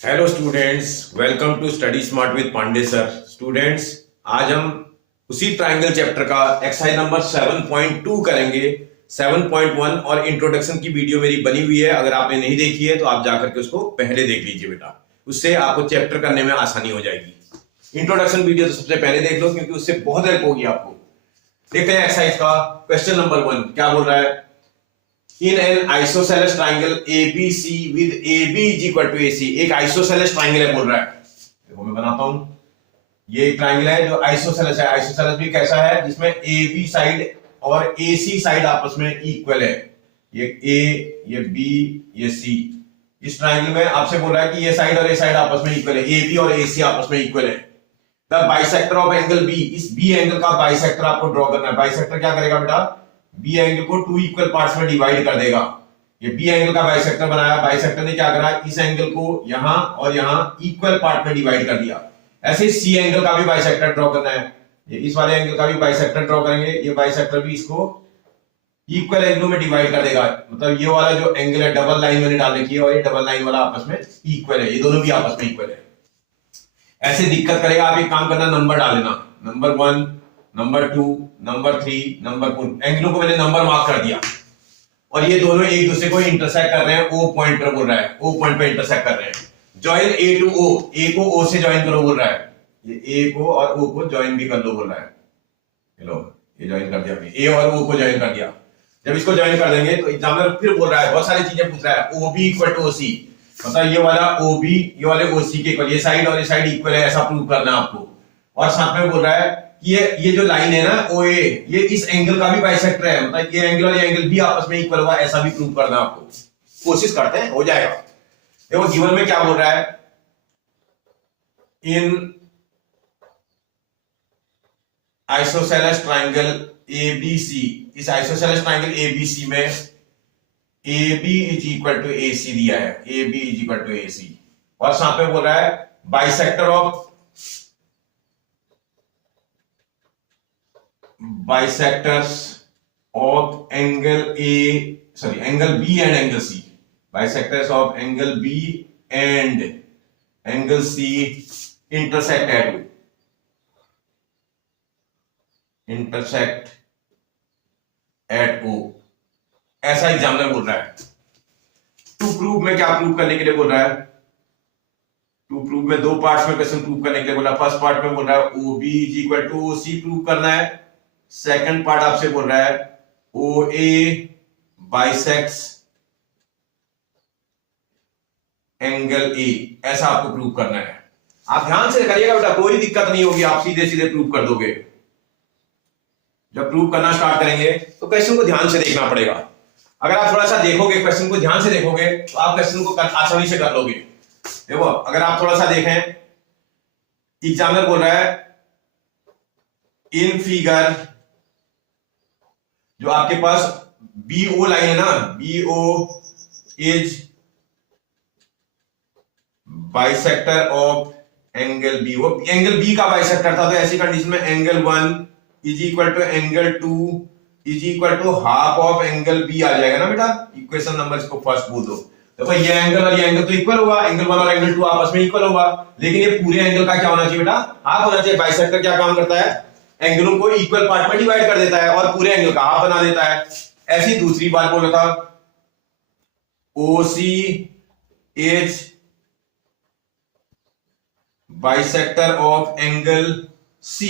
Hello students, welcome to study smart with Pandey sir. Students, आज हम उसी ट्रायंगल चैप्टर का एक्सरसाइज नंबर 7.2 करेंगे। 7.1 और इंट्रोडक्शन की वीडियो मेरी बनी हुई है, अगर आपने नहीं देखी है तो आप जाकर के उसको पहले देख लीजिए बेटा, उससे आपको चैप्टर करने में आसानी हो जाएगी। इंट्रोडक्शन वीडियो तो सबसे पहले देख लो, क्योंकि उससे बहुत हेल्प होगी आपको। देखते हैं एक्सरसाइज का क्वेश्चन नंबर 1 क्या बोल रहा है। In an isosceles triangle ABC with AB is equal to AC, एक आइसोसेलेस ट्राइंगल है बोल रहा है। देखो मैं बनाता हूं, ये एक ट्राइंगल है जो आइसोसेलेस है। आइसोसेलेस भी कैसा है, जिसमें AB साइड और AC साइड आपस में इक्वल है। ये A, ये B, ये C। इस ट्राइंगल में आपसे बोल रहा है कि ये साइड और ये साइड आपस में इक्वल है, AB और AC आपस में इक्वल है। The bisector of angle B, इस B एंगल का बाइसेक्टर आपको ड्रॉ करना है। बाइसेक्टर क्या करेगा बेटा, बी एंगल को टू इक्वल पार्ट्स में डिवाइड कर देगा। ये बी एंगल का बाइसेक्टर बनाया, बाइसेक्टर ने क्या करा, इस एंगल को यहां और यहां इक्वल पार्ट में डिवाइड कर दिया। ऐसे ही सी एंगल का भी बाइसेक्टर ड्रॉ करना है। ये इस वाले एंगल का भी बाइसेक्टर ड्रॉ करेंगे, ये बाइसेक्टर भी इसको इक्वल एंगलों में डिवाइड कर देगा। मतलब ये वाला जो एंगल है, डबल लाइन मैंने डाल रखी है, और ये डबल लाइन वाला आपस में इक्वल है, ये दोनों भी आपस में इक्वल है। ऐसे दिक्कत करेगा, आप एक काम करना, नंबर डाल लेना, नंबर 1, नंबर 2, नंबर 3, नंबर 4। एंगलों को मैंने नंबर मार्क कर दिया, और ये दोनों एक दूसरे को इंटरसेक्ट कर रहे हैं। ओ पॉइंट पर बोल रहा है, ओ पॉइंट पर इंटरसेक्ट कर रहे हैं। ज्वाइन ए टू ओ, ए को ओ से ज्वाइन करो बोल रहा है। ये ए को और ओ को ज्वाइन भी कर लो बोल रहा है। चलो ये ज्वाइन कर दिया, ए और ओ को ज्वाइन कर दिया। जब इसको ज्वाइन कर देंगे तो एग्जामिनर फिर बोल रहा है, बहुत सारी चीजें पूछ रहा है। O B equal to O C, मतलब ये वाला ओ बी ये वाले ओ सी के इक्वल, ये साइड और ये साइड इक्वल है, ऐसा प्रूव करना है आपको। और साथ में बोल रहा है कि ये जो लाइन है ना ओ ए, ये इस एंगल का भी बाइसेक्टर है, मतलब ये एंगल और ये एंगल भी आपस में इक्वल हुआ, ऐसा भी प्रूव करना आपको। कोशिश करते हैं, हो जाएगा। देखो गिवन में क्या बोल रहा है, इन आइसोसेलेस ट्राइंगल एबीसी, इस आइसोसेलेस ट्राइंगल एबीसी में AB is equal to AC दिया है, AB is equal to AC। और साथ में बोल रहा है bisector of bisectors of angle angle B and angle C, bisectors of angle B and angle C intersect at O, ऐसा एग्जामिनर बोल रहा है। टू प्रूव में क्या प्रूव करने के लिए बोल रहा है, टू प्रूव में दो पार्ट्स में क्वेश्चन प्रूव करने के लिए बोला। फर्स्ट पार्ट में बोल रहा है OB is equal to OC prove करना है। सेकंड पार्ट आपसे बोल रहा है OA बाइसेक्ट्स एंगल A, ऐसा आपको प्रूव करना है। आप ध्यान से करिएगा बेटा, कोई दिक्कत नहीं होगी, आप सीधे सीधे प्रूव कर दोगे। जब प्रूव करना स्टार्ट करेंगे तो क्वेश्चन को ध्यान से देखना पड़ेगा। अगर आप थोड़ा सा देखोगे, क्वेश्चन को ध्यान से देखोगे, तो आप क्वेश्चन को आसानी से कर लोगे। देखो अगर आप थोड़ा सा देखें, एग्जामिनर बोल रहा है इन फिगर, जो आपके पास BO लाइन है ना, BO is bisector of angle B। वो एंगल B का बाइसेक्टर था, तो ऐसी कंडीशन में angle 1 is equal to angle 2 is equal to half of angle B आ जाएगा ना बेटा। इक्वेशन नंबर इसको फर्स्ट बोल दो। देखो ये एंगल और ये एंगल तो इक्वल होगा, एंगल 1 और एंगल 2 आपस में इक्वल होगा, लेकिन ये पूरे एंगल का क्या होना चाहिए बेटा, हाफ होना चाहिए। बाइसेक्टर क्या काम करता है, एंगलों को इक्वल पार्ट में डिवाइड कर देता है और पूरे एंगल का हाफ बना देता है। ऐसी दूसरी बात बोल रहा था, OC is bisector of angle C।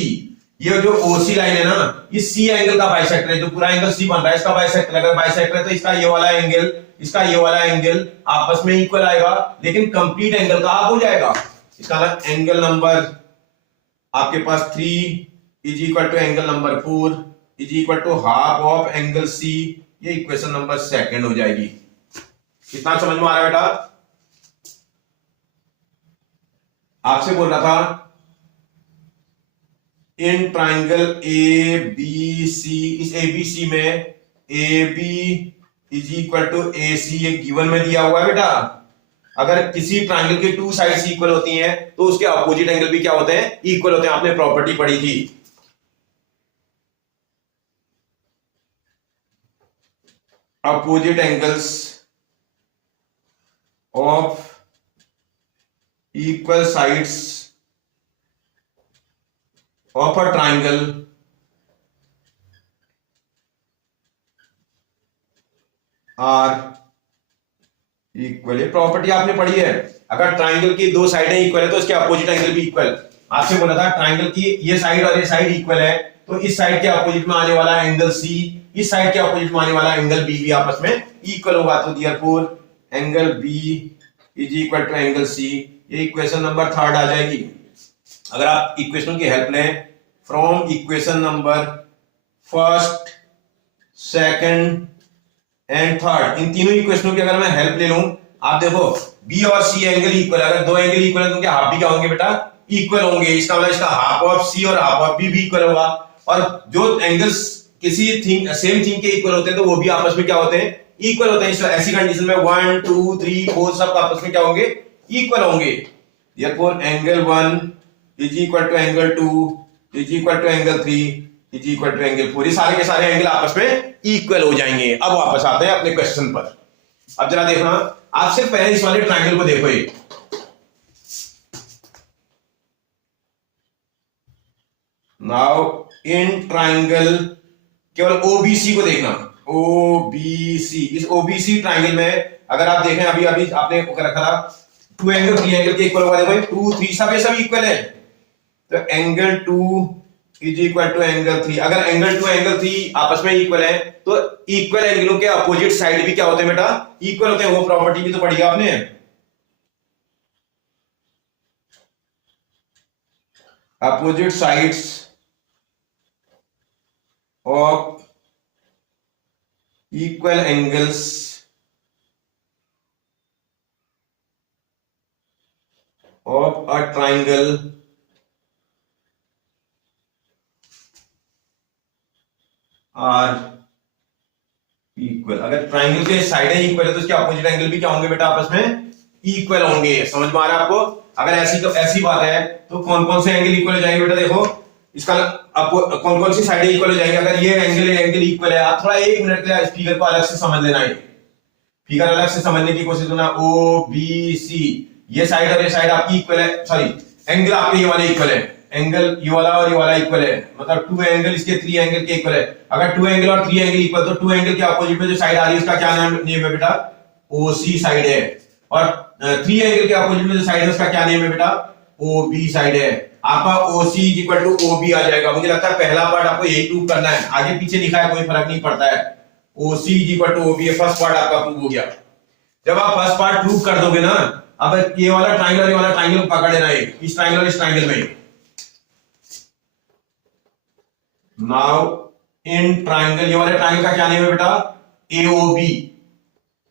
ये जो OC लाइन है ना, ये C एंगल का बाइसेक्टर है, जो पूरा एंगल C बन रहा है इसका बाइसेक्टर। अगर बाइसेक्टर है तो इसका ये वाला एंगल, इसका ये वाला एंगल आपस में इक्वल आएगा, लेकिन कंप्लीट एंगल का हाफ हो जाएगा। इसका एंगल नंबर आपके पास 3 is equal to angle number 4 is equal to half of angle C। ये इक्वेशन नंबर सेकंड हो जाएगी। कितना समझ में आ रहा है बेटा? आपसे बोल रहा था इन ट्राइंगल ABC, इस ABC में AB is equal to AC, ये गिवन में दिया हुआ है बेटा। अगर किसी ट्राइंगल की टू साइड्स इक्वल होती हैं तो उसके अपोजिट एंगल भी क्या होते हैं, इक्वल होते हैं। आपने प्रॉपर्टी पढ़ी थी। Opposite angles of equal sides of a triangle are equal। ये प्रॉपर्टी आपने पढ़ी है, अगर ट्राइंगल की दो साइडें इक्वल है तो इसके अपोजिट एंगल भी इक्वल। आपसे बोला था ट्राइंगल की ये साइड और ये साइड इक्वल है तो इस साइड के अपोजिट में आने वाला एंगल सी, इस साइड के अपोजिट में आने वाला एंगल बी भी आपस में इक्वल होगा। तो therefore angle B is equal to angle C. ये इक्वेशन नंबर 3 आ जाएगी। अगर आप इक्वेशन की हेल्प लें फ्रॉम इक्वेशन नंबर 1, 2 एंड 3, इन तीनों इक्वेशनों की अगर मैं हेल्प ले लूं, आप देखो बी और सी एंगल इक्वल, अगर दो एंगल इक्वल है तो उनके हाफ भी क्या होंगे बेटा, इक्वल होंगे। इसका मतलब इसका हाफ ऑफ सी और हाफ ऑफ बी भी इक्वल होगा। और जो एंगल्स किसी सेम थिंग के इक्वल होते हैं तो वो भी आपस में क्या होते हैं, इक्वल होते हैं। ऐसी कंडीशन में 1 2 3 4 सब आपस में क्या होंगे, इक्वल होंगे। Therefore angle 1 is equal to angle 2 is equal to angle 3 is equal to angle 4। ये सारे के सारे एंगल आपस में इक्वल हो जाएंगे। अब वापस आते हैं अपने क्वेश्चन पर। अब जरा देखना, आप सिर्फ पहले इस वाले ट्रायंगल को देखो। ये नाउ इन ट्रायंगल केवल ओबीसी को देखना, ओबीसी। इस ओबीसी ट्रायंगल में अगर आप देखें, अभी अभी आपने रखा था 2 एंगल 3 एंगल के इक्वल होगा। देखो 2 3 सब ये सब इक्वल है, तो angle 2 is equal to angle 3। अगर एंगल 2 एंगल 3 आपस में इक्वल है तो इक्वल एंगलों के अपोजिट साइड भी क्या होते हैं बेटा, इक्वल होते हैं। वो प्रॉपर्टी भी तो पढ़ी आपने। Opposite sides of equal angles of a triangle are equal. अगर ट्राइंगल के साइडें इक्वल है तो उसके अपोजिट एंगल भी क्या होंगे बेटा, आपस में इक्वल होंगे। समझ में आ रहा है आपको? अगर ऐसी बात है तो कौन कौन से एंगल इक्वल हो जाएंगे बेटा, देखो इसका कौन कौन सी साइडें इक्वल हो जाएंगी। अगर ये एंगल इक्वल है, आप थोड़ा 1 मिनट के लिए फिगर को अलग से समझ लेना है, फिगर अलग से समझने की कोशिश करना। ओ बी सी, ये साइड और ये साइड आपकी इक्वल है, सॉरी एंगल आपके ये वाले इक्वल है, एंगल ये वाला और ये वाला इक्वल है, मतलब 2 एंगल इसके 3 एंगल के इक्वल है। अगर 2 एंगल और 3 एंगल इक्वल तो 2 एंगल के अपोजिट में जो साइड आ रही है उसका क्या नेम है बेटा, ओसी साइड है। और 3 एंगल के अपोजिट में जो साइड है उसका क्या नेम है बेटा, ओबी साइड है। आपका ओसी इज इक्वल टू ओबी आ जाएगा। मुझे लगता है पहला पार्ट आपको यही प्रूव करना है, आगे पीछे लिखा है कोई फर्क नहीं पड़ता है। OC is equal to OB, first part आपका प्रूव हो गया। जब आप फर्स्ट पार्ट प्रूव कर दोगे ना, अब ये वाला ट्रायंगल ये वाला ट्रायंगल पकड़ लेना है, इस ट्रायंगल इस ट्रायंगल में। नाउ इन ट्रायंगल, ये वाले ट्रायंगल का क्या नेम है बेटा, एओबी,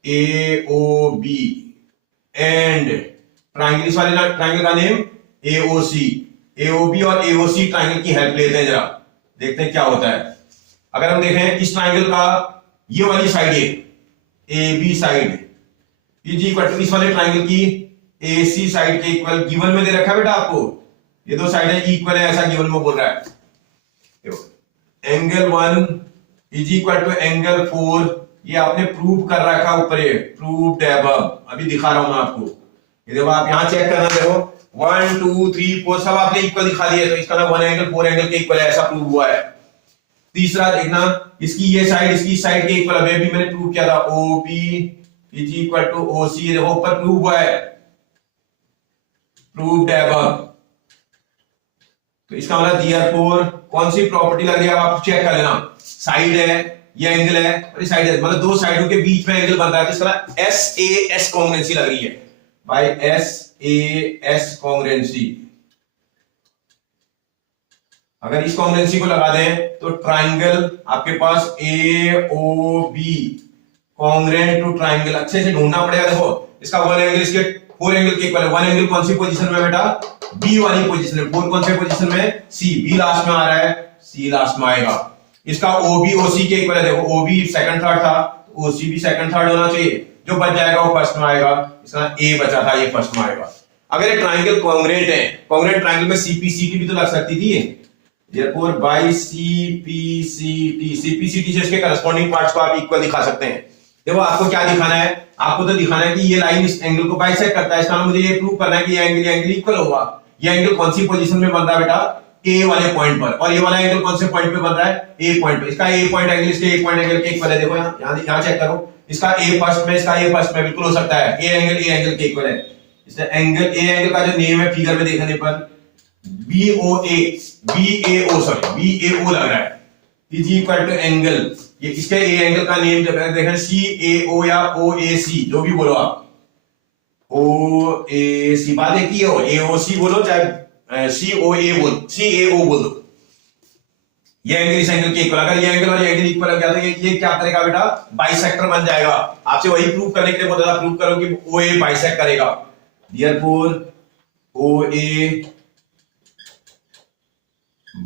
एओबी एंड ट्रायंगल, इस वाले ट्रायंगल का नेम एओसी। एओबी और एओसी ट्रायंगल की हेल्प लेते हैं, जरा देखते हैं क्या होता है। अगर हम देखें इस ट्रायंगल का ये वाली साइड है AB side is equal to इस वाले ट्रायंगल की एसी साइड के इक्वल। गिवन में दे रखा है बेटा आपको, ये दो साइडें इक्वल है ऐसा गिवन में बोल रहा है। Angle 1 is equal to angle 4, ये आपने प्रूव कर रखा ऊपर, ये प्रूव्ड अबव। अभी दिखा रहा हूं मैं आपको, ये देखो आप यहां चेक करना, देखो 1 2 3 4 सब आपने इक्वल दिखा दिए, तो इसका ना 1 एंगल 4 एंगल के इक्वल है ऐसा प्रूव हुआ है। तीसरा देखना, इसकी ये साइड इसकी साइड के इक्वल, अभी भी मैंने प्रूव किया था, ओबी इज इक्वल टू ओसी, देखो ऊपर प्रूव हुआ है, प्रूव्ड अबव। तो इसका मतलब देयरफॉर कौन सी प्रॉपर्टी लग रही है आप चेक कर लेना। साइड है, ये एंगल है और ये साइड है, मतलब दो साइडों के बीच में एंगल बन रहा है, तो इसका एस ए एस कॉन्ग्रुएंसी लग रही है by S A S congruency. अगर इस कॉन्ग्रुएंसी को लगा दें तो ट्राइंगल आपके पास A O B congruent to triangle, अच्छे से ढूंढना पड़ेगा। देखो इसका 1 एंगल इसके 4 एंगल के इक्वल है। 1 एंगल कौन सी पोजीशन में बेटा, बी वाली पोजीशन में। 4 कौन से पोजीशन में, सी, बी लास्ट में आ रहा है, सी लास्ट में आएगा। इसका ओबी ओसी के इक्वल है, देखो ओबी सेकंड थर्ड था, ओसी भी सेकंड थर्ड होना चाहिए, जो बच जाएगा वो फर्स्ट में आएगा। इसका ए बचा था, ये फर्स्ट में आएगा। अगर ये ट्राइंगल कॉन्ग्रुएंट है, कॉन्ग्रुएंट ट्राइंगल में सीपीसीटी भी तो लग सकती थी, देयरफॉर बाय सीपीसीटी, सीपीसीटी से इसके करस्पॉन्डिंग पार्ट्स को आप इक्वल दिखा सकते हैं। देखो आपको क्या दिखाना है, आपको तो दिखाना है कि ये लाइन इस एंगल को बाइसेक्ट करता है, इसका मतलब मुझे ये प्रूव करना है कि ये एंगल इक्वल होगा। ये एंगल कौन सी पोजीशन में बन रहा है बेटा, ए वाले पॉइंट पर, और ये वाला एंगल कौन से पॉइंट पे बन रहा है, ए पॉइंट पे। इसका ए पॉइंट एंगल इसके ए पॉइंट एंगल के इक्वल है। देखो यहां चेक करो, इसका ए फर्स्ट में, इसका ए फर्स्ट में बिल्कुल हो सकता है, ए एंगल के इक्वल है। इससे एंगल ए एंगल का जो नेम है फिगर में देखने पर BAO लग रहा है, इज इक्वल टू एंगल, ये इसके ए एंगल का नेम जब देखें CAO या OAC जो भी बोलो आप, OAC बात एक ही हो, AOC बोलो चाहे CAO बोल दो। ये एंगल इस एंगल के इक्वल, अगर ये एंगल और ये एंगल इक्वल हो गया तो ये क्या करेगा बेटा, बाइसेक्टर बन जाएगा। आपसे वही प्रूव करने के लिए बोला था, प्रूव करो कि OA बाइसेक्ट करेगा। Therefore OA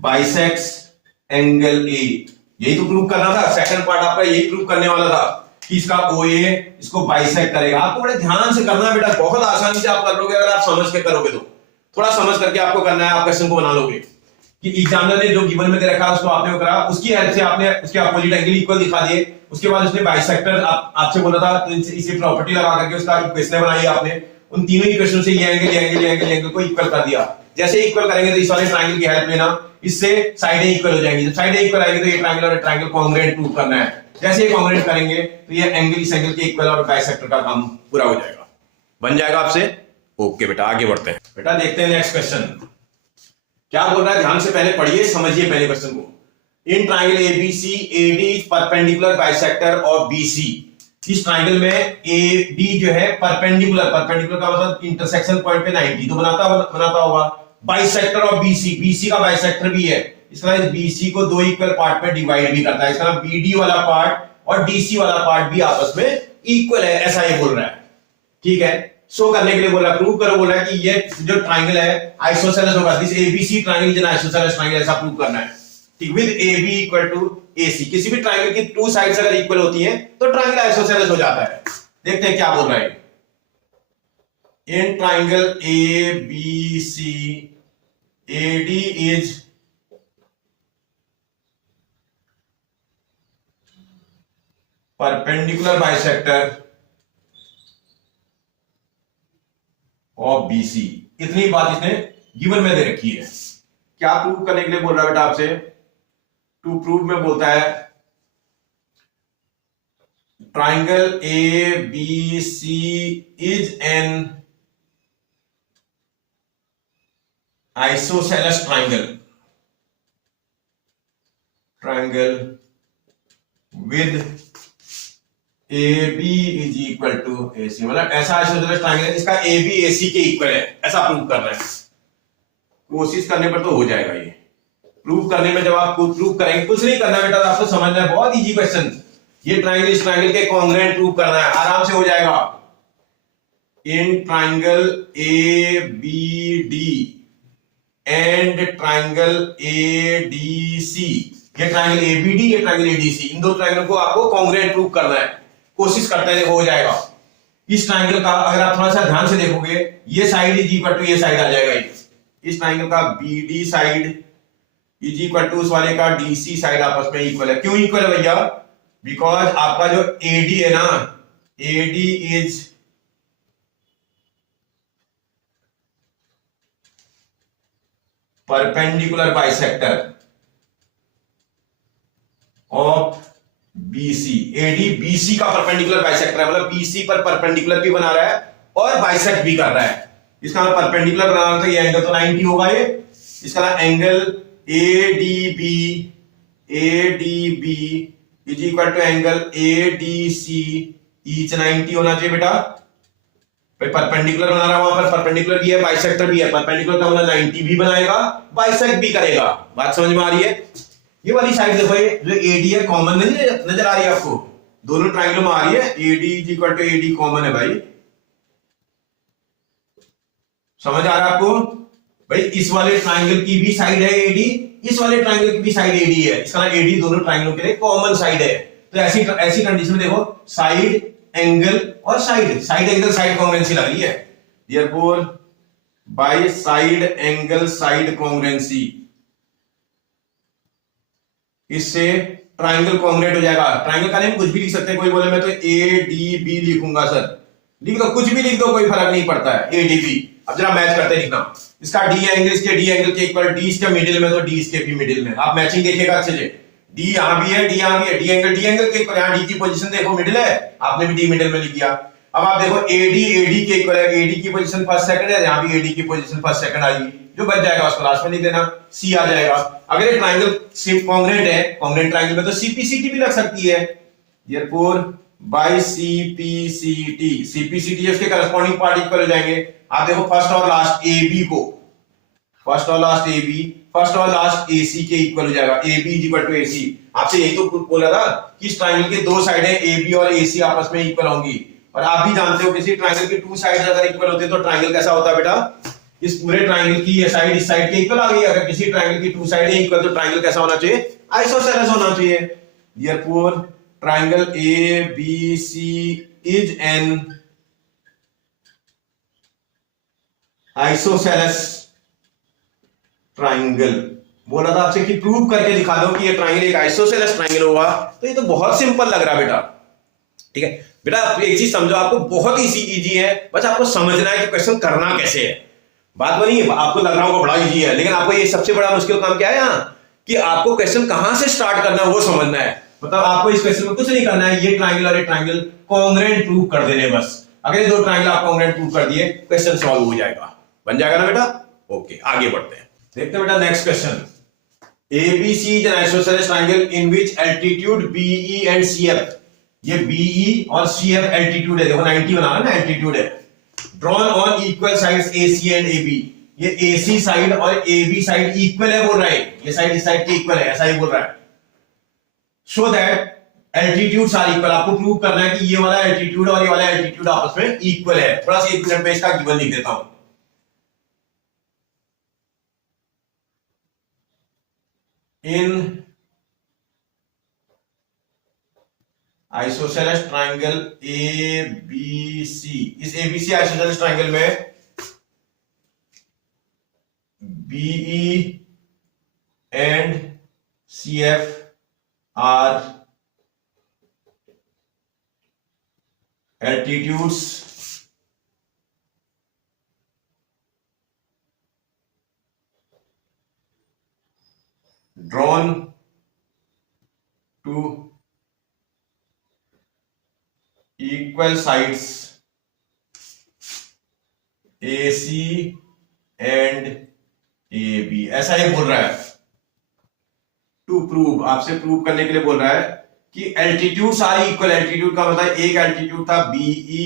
bisects angle A, यही तो प्रूव करना था, सेकंड पार्ट आपका यही प्रूव करने वाला था कि इसका OA इसको बाइसेक्ट करेगा। आपको बड़े ध्यान से करना है बेटा, बहुत आसानी से आप कर लोगे अगर आप समझ के करोगे तो। थोड़ा समझ करके आपको करना है, आप क्वेश्चन को बना लोगे कि एग्जामिनर ने जो गिवन में दे रखा है उसको आपने करा, उसकी हेल्प से आपने उसके अपोजिट एंगल इक्वल दिखा दिए। उसके बाद उसने बाइसेक्टर आपसे बोला था, तो इसी प्रॉपर्टी लगा करके उसका इक्वेशन बनाई आपने। उन तीनों इक्वेशन से ये एंगल को इक्वल कर दिया। जैसे इक्वल करेंगे तो इस वाले ट्रायंगल की हेल्प लेना, इससे साइडें इक्वल हो जाएंगी। जब साइडें इक्वल आएंगी तो ये ट्रायंगल और ट्रायंगल कॉन्ग्रुएंट प्रूव करना है। जैसे ये कॉन्ग्रुएंट करेंगे तो ये एंगल इस एंगल के इक्वल और बाइसेक्टर का काम पूरा हो जाएगा, बन जाएगा आपसे। ओके बेटा आगे बढ़ते हैं। बेटा देखते हैं नेक्स्ट क्वेश्चन क्या बोल रहा है, ध्यान से पहले पढ़िए, समझिए पहले क्वेश्चन को। In triangle ABC AD is perpendicular bisector of BC। इस ट्रायंगल में AB जो है परपेंडिकुलर का मतलब इंटरसेक्शन पॉइंट पे 90 तो बनाता होगा। बाइसेक्टर ऑफ BC का बाइसेक्टर भी है। इसका BC को दो इक्वल पार्ट में डिवाइड भी करता है। इसका BD वाला पार्ट और DC वाला पार्ट भी आपस में इक्वल है, ऐसा ये बोल रहा है। ठीक है, शो करने के लिए बोल रहा है, प्रूव करो बोल रहा है कि ये जो ट्रायंगल है आइसोसेलेस होगा। This ABC triangle is an isosceles triangle, ऐसा प्रूव करना है। ठीक, with AB equal to AC। किसी भी ट्रायंगल की टू साइड्स अगर इक्वल होती हैं तो ट्रायंगल आइसोसेलेस हो जाता है। देखते हैं क्या बोल रहा है। In triangle ABC AD is perpendicular bisector of BC। इतनी बात इसने गिवन में दे रखी है। क्या प्रूव करने के लिए बोल रहा है बेटा आपसे, टू प्रूव में बोलता है triangle ABC is an isosceles triangle with AB is equal to AC। मतलब ऐसा आइसोसेलेस ट्रायंगल है जिसका AB AC के इक्वल है, ऐसा प्रूव करना है। कोशिश करने पर तो हो जाएगा। ये प्रूव करने में जब आप प्रूव करेंगे, कुछ नहीं करना बेटा, आपको समझना है, बहुत इजी क्वेश्चन। ये ट्रायंगल इस ट्रायंगल के कॉन्ग्रुएंट प्रूव करना है, आराम से हो जाएगा। In triangle ABD and triangle ADC, ये ट्रायंगल ABD ये ट्रायंगल ADC, इन दो ट्रायंगल को आपको कॉन्ग्रुएंट प्रूव करना है। कोशिश करते हैं, हो जाएगा। इस ट्रायंगल का अगर आप थोड़ा सा ध्यान से देखोगे, ये साइड इज इक्वल टू ये साइड आ जाएगा। इस ट्रायंगल का BD side is equal to उस वाले का DC साइड आपस में इक्वल है। क्यों इक्वल है भैया? बिकॉज आपका जो AD है ना, AD is perpendicular bisector of BC। AD BC का परपेंडिकुलर बाइसेक्टर है, मतलब BC पर परपेंडिकुलर भी बना रहा है और बाइसेक्ट भी कर रहा है। इसका परपेंडिकुलर बना रहा है तो ये एंगल तो 90 होगा। ये इसका angle ADB is equal to angle ADC each 90 होना चाहिए बेटा। परपेंडिकुलर बना रहा है, वहां पर परपेंडिकुलर भी है, बाइसेक्टर भी है। परपेंडिकुलर का मतलब 90 भी बनाएगा, बाइसेक्ट भी करेगा। बात समझ में आ रही है? ये वाली साइड देखो, ये जो AD है कॉमन नहीं नजर आ रही है आपको, दोनों ट्रायंगल में आ रही है। AD is equal to AD common है भाई, समझ आ रहा है आपको? भाई इस वाले ट्रायंगल की भी साइड है AD, इस वाले ट्रायंगल की भी साइड AD है। इसका AD दोनों ट्रायंगलों के लिए कॉमन साइड है। तो ऐसी कंडीशन में देखो, साइड एंगल और साइड एंगल साइड कॉन्ग्रुएंसी लग रही है। Therefore by side angle side congruency, इससे ट्राइंगल कॉन्ग्रेट हो जाएगा। ट्राइंगल का नेम कुछ भी लिख सकते हैं, कोई बोले मैं तो ADB लिखूंगा सर, लिख दो, कुछ भी लिख दो, कोई फर्क नहीं पड़ता है, ADB। अब जरा मैच करते लिखना, इसका डी एंगल इसके डी एंगल के इक्वल, डी इसके मिडिल में तो डी इसके भी मिडिल में। आप मैचिंग देखिएगा अच्छे से, डी यहां भी है, डी यहां भी है, डी एंगल के इक्वल, यहां डी की पोजीशन देखो मिडिल है, आपने भी डी मिडिल में लिख दिया। अब आप देखो AD के इक्वल है, AD की पोजीशन फर्स्ट सेकंड है, यहां भी AD की पोजीशन फर्स्ट सेकंड आएगी, जो बच जाएगा उसको लास्ट में लिख देना, C आ जाएगा। अगर ये ट्राइंगल सिर्फ कॉन्ग्रेंट है, कॉन्ग्रेंट ट्राइंगल में तो CPCT भी लग सकती है, देयरफॉर बाय CPCT, CPCT उसके करस्पॉन्डिंग पार्ट इक्वल हो जाएंगे। आप देखो फर्स्ट और लास्ट AB को, फर्स्ट और लास्ट AB, फर्स्ट और लास्ट AC के इक्वल हो जाएगा, AB is equal to AC। आपसे यही तो बोला था कि इस ट्राइंगल के दो साइडें AB और AC आपस में इक्वल होंगी, और आप भी जानते हो किसी ट्राइंगल के टू साइड्स अगर इक्वल होते तो ट्राइंगल कैसा होता है बेटा, इस पूरे ट्राइंगल की ये साइड इस साइड के इक्वल आ गई। अगर किसी ट्राइंगल की टू साइडें इक्वल तो ट्राइंगल कैसा होना चाहिए, आइसोसेलेस होना चाहिए। Therefore triangle ABC is an isosceles triangle. बोला था आपसे कि प्रूव करके दिखा दो कि ये ट्राइंगल एक आइसोसेलेस ट्राइंगल होगा, तो ये तो बहुत सिंपल लग रहा है बेटा। ठीक है बेटा, एक चीज समझो, आपको बहुत ही इजी है, बस आपको समझना है कि क्वेश्चन करना कैसे है। बात बनी है, आपको लग रहा होगा बड़ा इजी है, लेकिन आपको ये सबसे बड़ा मुश्किल काम क्या है यहाँ, कि आपको क्वेश्चन कहां से स्टार्ट करना है वो समझना है। मतलब आपको इस क्वेश्चन में कुछ नहीं करना है, ये ट्राइंगल और ये ट्राइंगल कॉन्ग्रेंट प्रूव कर देने बस। अगर ये दो ट्राइंगल आप कॉन्ग्रेंट प्रूव कर दिए, क्वेश्चन सॉल्व हो जाएगा, बन जाएगा ना बेटा। ओके आगे बढ़ते हैं, देखते हैं बेटा next question. ABC is an isosceles triangle in which altitude BE and CF, ये BE और CF एल्टीट्यूड है, देखो 90 बनाना ना, एल्टीट्यूड है, drawn on equal sides AC and AB, ये AC साइड और AB साइड इक्वल है बोल रहा है, ये साइड इस साइड के इक्वल है, ऐसा ही बोल रहा है। So that altitudes are equal, आपको प्रूव करना है कि ये वाला एल्टीट्यूड और ये वाला एल्टीट्यूड आपस में इक्वल है। थोड़ा सा एक मिनट में इसका गिवन लिख देता हूं। इन आइसोसेलेस ट्राइंगल ABC, इस ABC आइसोसेलेस ट्राइंगल में BE and CF are altitudes drawn to equal sides AC and AB, ऐसा ही बोल रहा है। टू प्रूव, आपसे प्रूव करने के लिए बोल रहा है कि एल्टीट्यूड सारी इक्वल, एल्टीट्यूड का मतलब एक एल्टीट्यूड था BE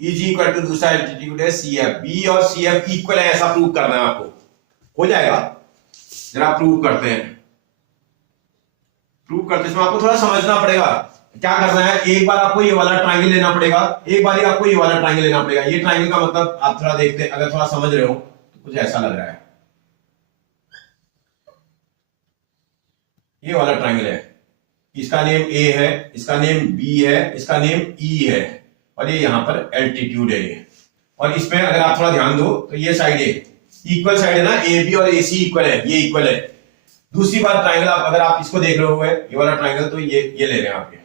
इज इक्वल टू दूसरा एल्टीट्यूड है CF, B और CF इक्वल है, ऐसा प्रूव करना है आपको। हो जाएगा, जरा प्रूव करते हैं। प्रूव करते समय आपको थोड़ा समझना पड़ेगा क्या करना है। एक बार आपको ये वाला ट्राइंगल लेना पड़ेगा, एक बार आपको ये वाला ट्राइंगल लेना पड़ेगा। ये ट्राइंगल का मतलब आप थोड़ा देखते हैं, अगर थोड़ा समझ रहे हो तो कुछ ऐसा लग रहा है, ये वाला ट्राइंगल है, इसका नेम A है, इसका नेम B है, इसका नेम E है, और ये यहां पर एल्टीट्यूड है ये। और इसमें अगर आप थोड़ा ध्यान दो तो ये साइड है इक्वल साइड है ना, AB और AC इक्वल है, ये इक्वल है। दूसरी बात ट्राइंगल, आप अगर आप इसको देख रहे हो ये वाला ट्राइंगल, तो ये ले रहे हैं आप, ये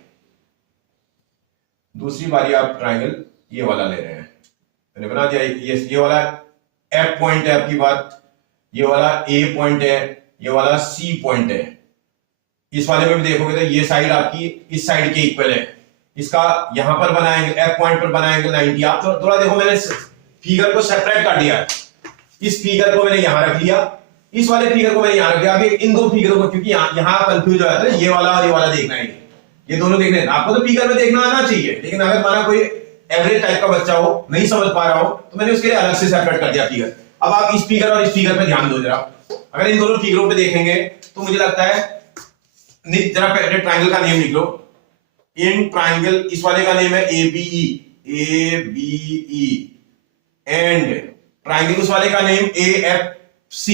दूसरी बारी आप ट्राइंगल ये वाला ले रहे हैं, मैंने बना दिया। ये वाला F पॉइंट है आपकी बात, ये वाला A पॉइंट है, ये वाला C पॉइंट है। इस वाले में भी देखोगे तो ये साइड आपकी इस साइड के इक्वल है, इसका यहां पर बना एंगल, F पॉइंट पर बना एंगल 90। आप थोड़ा देखो, मैंने फिगर को सेपरेट कर दिया, इस फिगर को मैंने यहां रख लिया, इस वाले फिगर को मैंने यहां रख दिया। अभी इन दो फिगरों को, क्योंकि यहां कंफ्यूज हो जाता है, ये वाला और ये वाला देखना है, ये दोनों देखने हैं। आपको तो फिगर में देखना आना चाहिए, लेकिन अगर माना कोई एवरेज टाइप का बच्चा हो, नहीं समझ पा रहा हो, तो मैंने उसके लिए अलग से सेपरेट कर दिया फिगर। अब आप इस फिगर और इस फिगर पे ध्यान दो जरा, अगर इन दोनों फिगरों पे देखेंगे तो मुझे लगता है, जरा पहले ट्राइंगल का नेम लिख लो। इन ट्राइंगल, इस वाले का नेम है ABE एंड ट्राइंगल उस वाले का नेम AFC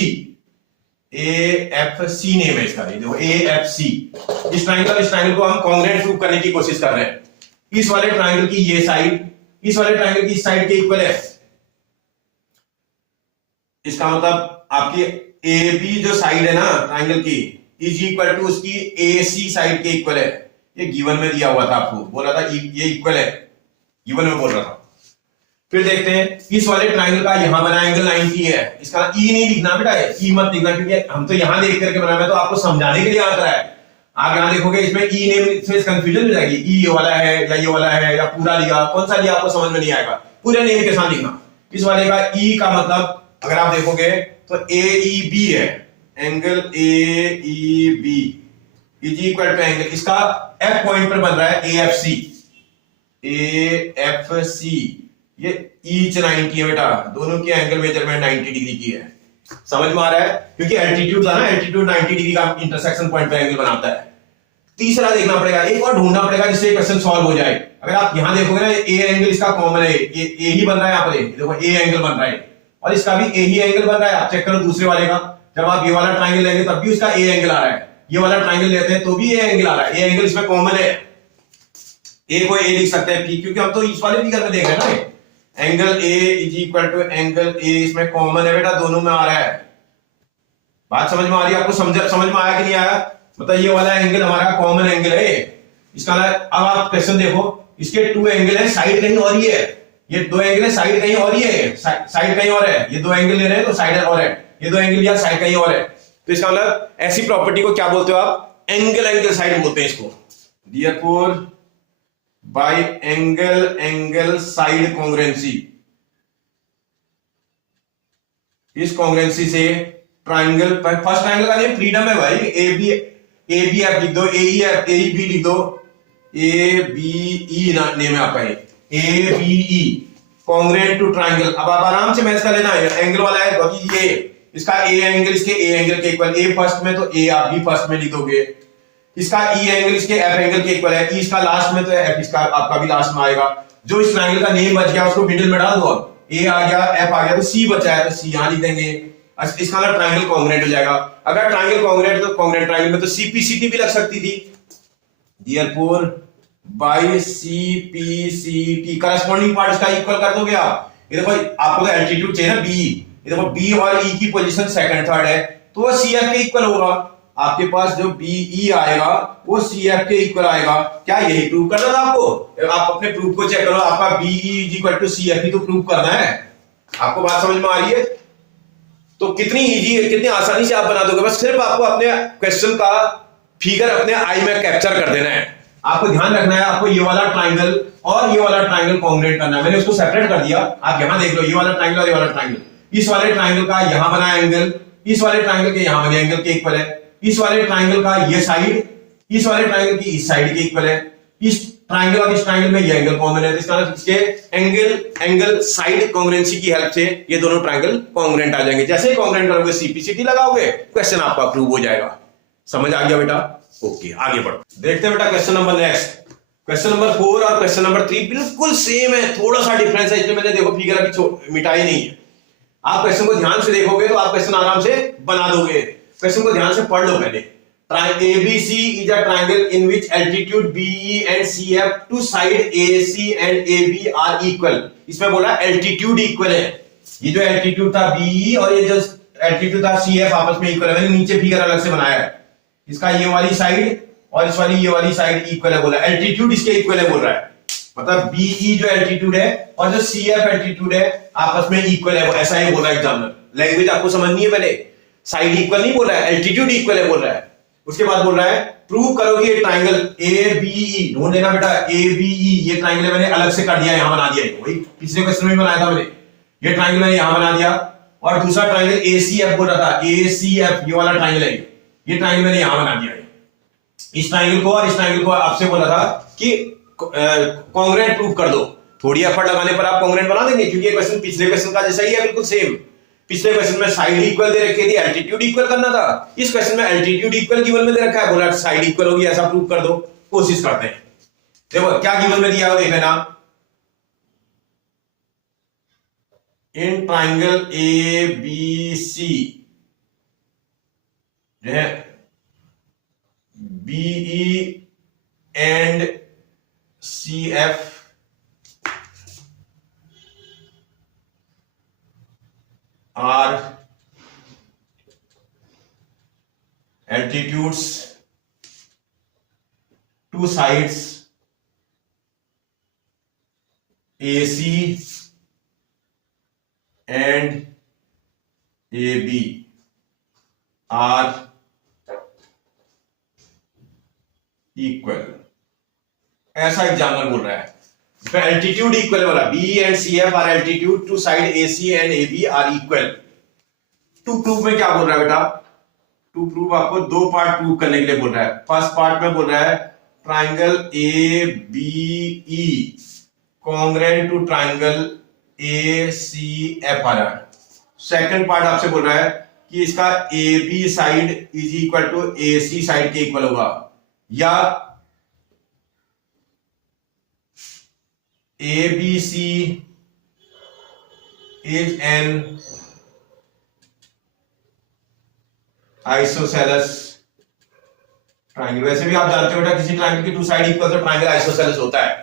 नेम है इसका, देखो AFC। इस ट्राइंगल को हम कॉन्ग्रेंट प्रूव करने की कोशिश कर रहे हैं। इस वाले ट्राइंगल की ये साइड इस वाले ट्राइंगल की इस साइड के इक्वल है, इसका मतलब आपकी AB जो साइड है ना ट्राइंगल की, इज इक्वल टू उसकी AC साइड के इक्वल है। ये गिवन में दिया हुआ था, आपको बोला था ये इक्वल है, गिवन में बोल रहा था। फिर देखते हैं इस वाले ट्राइंगल का यहां बना एंगल 90 है, इसका ई नहीं लिखना बेटा, ई मत लिखना, क्योंकि हम तो यहां देख करके बना, मैं तो आपको समझाने के लिए आ रहा है। आप यहां देखोगे इसमें ई नेम से कंफ्यूजन हो जाएगी, ई ये वाला है या ये वाला है या पूरा लिया, कौन सा लिया आपको समझ में नहीं आएगा, पूरे नेम के साथ लिखना। इस वाले का ई का मतलब अगर आप देखोगे तो AEB है, angle AEB is equal to angle, इसका F पॉइंट पर बन रहा है AFC, ये ईच 90 है बेटा, दोनों की एंगल मेजरमेंट 90 डिग्री की है। समझ में आ रहा है, क्योंकि एल्टीट्यूड था ना, एल्टीट्यूड 90 डिग्री का इंटरसेक्शन पॉइंट पे एंगल बनाता है। तीसरा देखना पड़ेगा, एक और ढूंढना पड़ेगा जिससे क्वेश्चन सॉल्व हो जाए। अगर आप यहां देखोगे ना, ए एंगल इसका कॉमन है, ये ही बन रहा है यहाँ पर, देखो ए एंगल बन रहा है और इसका भी ए ही एंगल बन रहा है। आप चेक करो दूसरे वाले का, जब आप ये वाला ट्राइंगल लेंगे तब भी उसका ए एंगल आ रहा है, ये वाला ट्राइंगल लेते हैं तो भी ए एंगल आ रहा है, ए एंगल इसमें कॉमन है, ए को ए लिख सकते हैं, क्योंकि हम तो इस वाले फिगर में देख रहे हैं ना, angle A is equal to angle A, इसमें कॉमन है बेटा, दोनों में आ रहा है। बात समझ में आ रही है आपको, समझ में आया कि नहीं आया? मतलब ये वाला एंगल हमारा कॉमन एंगल है इसका। अब आप क्वेश्चन देखो, इसके 2 एंगल है, साइड कहीं और ही है, ये 2 एंगल है, साइड कहीं और ही है, साइड कहीं और है, ये 2 एंगल ले रहे हैं तो साइड और है, ये 2 एंगल या साइड कहीं और है। तो इसका मतलब ऐसी प्रॉपर्टी को क्या बोलते हो आप? एंगल साइड बोलते हैं इसको। Therefore by angle side congruency, इस कॉन्ग्रुएंसी से ट्राइंगल, फर्स्ट ट्राइंगल का नेम फ्रीडम है भाई, ABF लिख दो, AEB लिख दो, ABE नेम है आपका, ABE कॉन्ग्रुएंट टू ट्राइंगल। अब आप आराम से मैच कर लेना, एंगल वाला है तो ये इसका ए एंगल इसके ए एंगल के इक्वल, ए फर्स्ट में तो ए आप भी फर्स्ट में लिख दोगे, इसका ई एंगल इसके एफ एंगल के इक्वल है, ई इसका लास्ट में तो एफ इसका आपका भी लास्ट में आएगा। जो इस ट्रायंगल का नेम बच गया उसको मिडिल में डाल दो, अब ए आ गया, एफ आ गया, तो सी बचा है तो सी यहां लिख देंगे। इसका ना ट्रायंगल कॉन्ग्रुएंट हो जाएगा। अगर ट्रायंगल कॉन्ग्रुएंट तो कॉन्ग्रुएंट ट्रायंगल में तो सीपीसीटी भी लग सकती थी। Therefore by CPCT corresponding part इसका इक्वल कर दोगे आप। ये देखो आपको तो एल्टीट्यूड चाहिए ना बी, ये देखो बी और ई की पोजीशन सेकंड थर्ड है तो वो सी एफ के इक्वल होगा। आपके पास जो बीई आएगा वो सीएफ के इक्वल आएगा। क्या यही प्रूव करना था आपको? आप अपने प्रूफ को चेक करो, आपका BE is equal to CF ही तो प्रूव करना है। आपको बात समझ में आ रही है? तो कितनी इजी है, कितनी आसानी से आप बना दोगे। बस सिर्फ आपको अपने क्वेश्चन का फिगर अपने आई में कैप्चर कर देना है। आपको ध्यान रखना है, आपको ये वाला ट्राइंगल और ये वाला ट्राइंगल कॉन्ग्रुएंट करना है। मैंने उसको सेपरेट कर दिया, आप यहां देख लो, ये वाला ट्राइंगल और ये वाला ट्राइंगल। इस वाले ट्राइंगल का यहां बना एंगल इस वाले ट्राइंगल के यहां बने एंगल के इक्वल है। इस वाले ट्राइंगल का ये साइड इस वाले ट्राइंगल की इस साइड के इक्वल है। इस ट्राइंगल और इस ट्राइंगल में ये एंगल कॉमन है, इसका इसके एंगल साइड कॉन्ग्रुएंसी की हेल्प से ये दोनों ट्राइंगल कॉन्ग्रुएंट आ जाएंगे। जैसे ही कॉन्ग्रुएंट करोगे सीपीसीटी लगाओगे, क्वेश्चन आपका प्रूव हो जाएगा। समझ आ गया बेटा? ओके, आगे बढ़ो। देखते हैं बेटा question number next. Question number 4 और क्वेश्चन नंबर 3 बिल्कुल सेम है, थोड़ा सा डिफरेंस है, इसलिए मैंने देखो फिगर अभी मिटाई नहीं है। आप क्वेश्चन को ध्यान से देखोगे तो आप क्वेश्चन आराम से बना दोगे। क्वेश्चन को ध्यान से पढ़ लो पहले। ABC is a triangle in which altitude BE and CF to side AC and AB are equal। इसमें बोला एल्टीट्यूड इक्वल है। ये जो एल्टीट्यूड था BE और ये जो एल्टीट्यूड था CF आपस में इक्वल है। मैंने नीचे फिगर अलग से बनाया है। इसका ये वाली साइड और इस वाली ये वाली साइड इक्वल है बोला, एल्टीट्यूड इसके इक्वल है बोल रहा है। मतलब BE जो एल्टीट्यूड है और जो CF एल्टीट्यूड है आपस में इक्वल है, ऐसा ही बोल रहा है एग्जामिनर। लैंग्वेज आपको समझनी है पहले। साइड इक्वल नहीं बोल रहा है, एल्टीट्यूड इक्वल है बोल रहा है। उसके बाद बोल रहा है प्रूव करो कि ये ट्राइंगल ABE, ढूंढ लेना बेटा ABE, ये ट्राइंगल मैंने अलग से कर दिया, यहां बना दिया, वही पिछले क्वेश्चन में बनाया था मैंने। ये ट्राइंगल मैंने यहां बना दिया और दूसरा ट्राइंगल ACF बोल रहा था, ACF ये वाला ट्राइंगल है, ये ट्राइंगल मैंने यहां बना दिया। इस ट्राइंगल को और इस ट्राइंगल को आपसे बोला था कि कॉन्ग्रुएंट प्रूव कर दो। थोड़ी एफर्ट लगाने पर आप कॉन्ग्रुएंट बना देंगे, क्योंकि ये क्वेश्चन पिछले क्वेश्चन का जैसा ही है, बिल्कुल सेम। पिछले क्वेश्चन में साइड इक्वल दे रखी थी, एल्टीट्यूड इक्वल करना था। इस क्वेश्चन में एल्टीट्यूड इक्वल गिवन में दे रखा है, बोला साइड इक्वल होगी, ऐसा प्रूव कर दो। कोशिश करते हैं। देखो क्या गिवन में दिया हुआ देख लेना। In triangle ABC BE and CF are altitudes to sides AC and AB are equal, ऐसा एग्जाम्पल बोल रहा है। एल्टीट्यूड इक्वल वाला B and CF are altitude to side AC and AB are equal. To prove में क्या बोल रहा है बेटा? टू प्रूव आपको दो पार्ट प्रूव करने के लिए बोल रहा है। फर्स्ट पार्ट में बोल रहा है triangle ABE congruent to triangle ACF आ रहा है। सेकंड पार्ट आपसे बोल रहा है कि इसका AB side is equal to AC side के इक्वल होगा, या ABC is an isosceles triangle. वैसे भी आप जानते हो बेटा किसी ट्राइंगल की टू साइड इक्वल तो ट्राइंगल आइसोसेलेस होता है।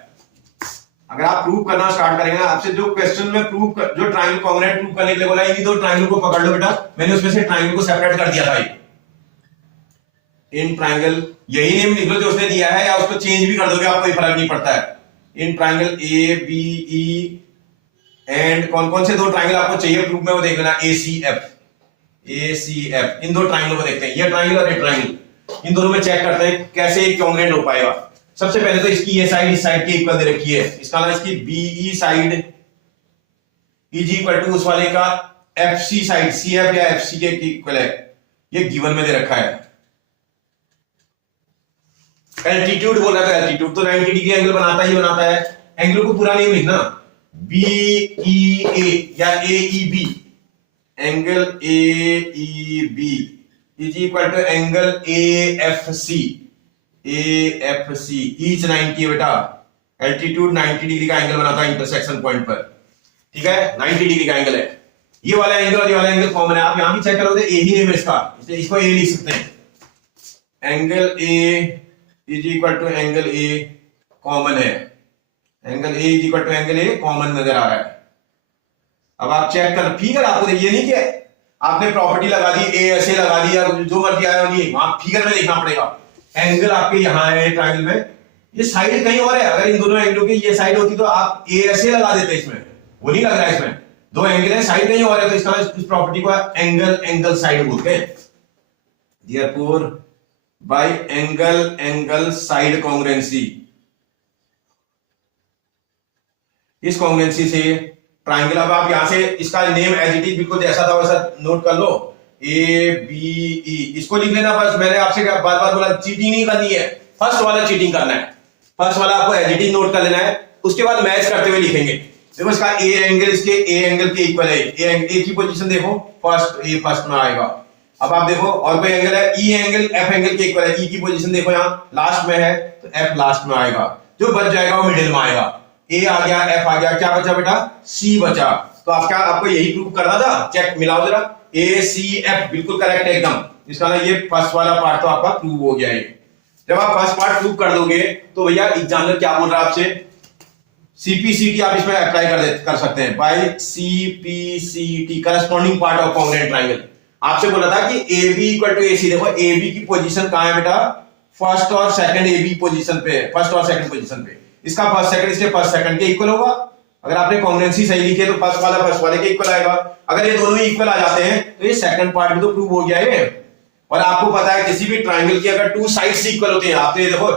अगर आप प्रूव करना स्टार्ट करेंगे ना, आपसे जो क्वेश्चन में जो ट्राइंगल कॉन्ग्रेंट प्रूव करने के लिए बोला है, दो ट्राइंगल को पकड़ लो बेटा। मैंने उसमें से ट्राइंगल को सेपरेट कर दिया था। इन ट्राइंगल यही नेम लिख लो जो उसने दिया है, या उसको चेंज भी कर दोगे आप, कोई फर्क नहीं पड़ता है। इन ट्राइंगल ABE एंड कौन कौन से दो ट्राइंगल आपको चाहिए प्रूफ में वो देख लेना। ACF इन दो ट्राइंगल को देखते हैं, ये ट्राइंगल और ये ट्राइंगल, इन दोनों में चेक करते हैं कैसे एक कॉन्ग्रेंट हो पाएगा। सबसे पहले तो इसकी ये साइड इस साइड के इक्वल दे रखी है, इसका मतलब इसकी BE side is equal to उस वाले का FC साइड CF या FC के इक्वल है, ये गिवन में दे रखा है। एल्टीट्यूड बोल रहा था, एल्टीट्यूड तो 90 डिग्री एंगल बनाता ही बनाता है। एंगल को पूरा नहीं लिखना, BEA या AEB, angle AEB is equal to angle AFC each 90 है बेटा। एल्टीट्यूड 90 डिग्री का एंगल बनाता है इंटरसेक्शन पॉइंट पर, ठीक है, 90 डिग्री का एंगल है। ये वाला एंगल और ये वाला एंगल कॉमन है, आप यहां भी चेक करोगे A ही है इसका, इसलिए इसको A लिख सकते हैं। Angle A is equal to angle A common है, angle A is equal to angle A common नजर आ रहा है। अब आप चेक कर, फिगर आपको देखिए, नहीं कि आपने प्रॉपर्टी लगा दी, A ऐसे लगा दिया, जो मर्जी आया नहीं, वहां फिगर में देखना पड़ेगा। एंगल आपके यहां है ट्रायंगल में, ये साइड कहीं और है। अगर इन दोनों एंगलों की ये साइड होती तो आप A ऐसे लगा देते, इसमें वो नहीं लग रहा है। इसमें दो एंगल है, साइड कहीं और है, तो इसका इस प्रॉपर्टी को एंगल साइड बोलते हैं। Therefore by angle side congruency, इस कॉन्ग्रुएंसी से ट्राइंगल, अब आप यहां से इसका नेम एज इट इज बिल्कुल जैसा था वैसा नोट कर लो, ABE, इसको लिख लेना बस। मैंने आपसे बार बार बोला चीटिंग नहीं करनी है, फर्स्ट वाला चीटिंग करना है, फर्स्ट वाला आपको एज इट इज नोट कर लेना है, उसके बाद मैच करते हुए लिखेंगे। देखो इसका A एंगल इसके A एंगल के इक्वल है, A की पोजीशन देखो, फर्स्ट में आएगा। अब आप देखो और कोई एंगल है, E एंगल F एंगल के इक्वल है, E की पोजीशन देखो यहाँ लास्ट में है, तो F लास्ट में आएगा, जो बच जाएगा वो मिडिल में आएगा। A आ गया, F आ गया, क्या बचा बेटा? C बचा। तो आपको यही प्रूव करना था, चेक मिलाओ जरा, ACF बिल्कुल करेक्ट है एकदम। इसका ना ये फर्स्ट वाला पार्ट तो आपका प्रूव हो गया है। जब आप फर्स्ट पार्ट प्रूव कर दोगे तो भैया एग्जामिनर क्या बोल रहा है आपसे, CPCT आप इसमें अप्लाई कर सकते हैं। By CPCT corresponding part of congruent triangle. आपसे बोला था कि AB इक्वल टू AC, देखो AB की पोजीशन कहां है बेटा? फर्स्ट और सेकंड AB पोजीशन पे, फर्स्ट और सेकंड पोजीशन पे। इसका फर्स्ट सेकंड इसके फर्स्ट सेकंड के इक्वल होगा। अगर आपने कॉन्ग्रुएंसी सही लिखी है तो फर्स्ट वाला फर्स्ट वाले के इक्वल आएगा। अगर ये दोनों ही इक्वल आ जाते हैं तो ये सेकंड पार्ट भी तो प्रूव हो गया है। और आपको पता है किसी भी ट्रायंगल की अगर टू साइड्स इक्वल होते हैं, आपने देखो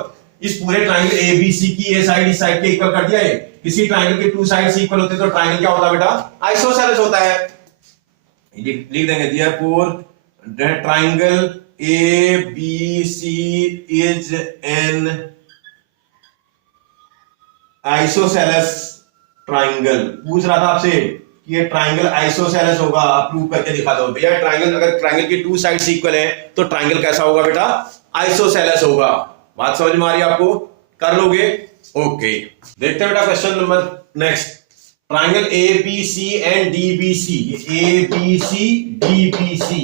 इस पूरे ट्रायंगल ABC की ये साइड इस साइड के इक्वल कर दिया है। किसी ट्रायंगल के टू साइड्स इक्वल होते हैं तो ट्रायंगल क्या होता है बेटा? आइसोसेलेस होता है। लिख देंगे therefore the triangle ABC is an isosceles triangle. पूछ रहा था आपसे कि ये ट्रायंगल आइसोसेलेस होगा, आप प्रूव करके दिखा दो भैया। ट्रायंगल, अगर ट्रायंगल की टू साइड्स इक्वल है तो ट्रायंगल कैसा होगा बेटा? आइसोसेलेस होगा। बात समझ में आ रही है आपको? कर लोगे? ओके, देखते हैं बेटा question number next. Triangle ABC and DBC, ABC DBC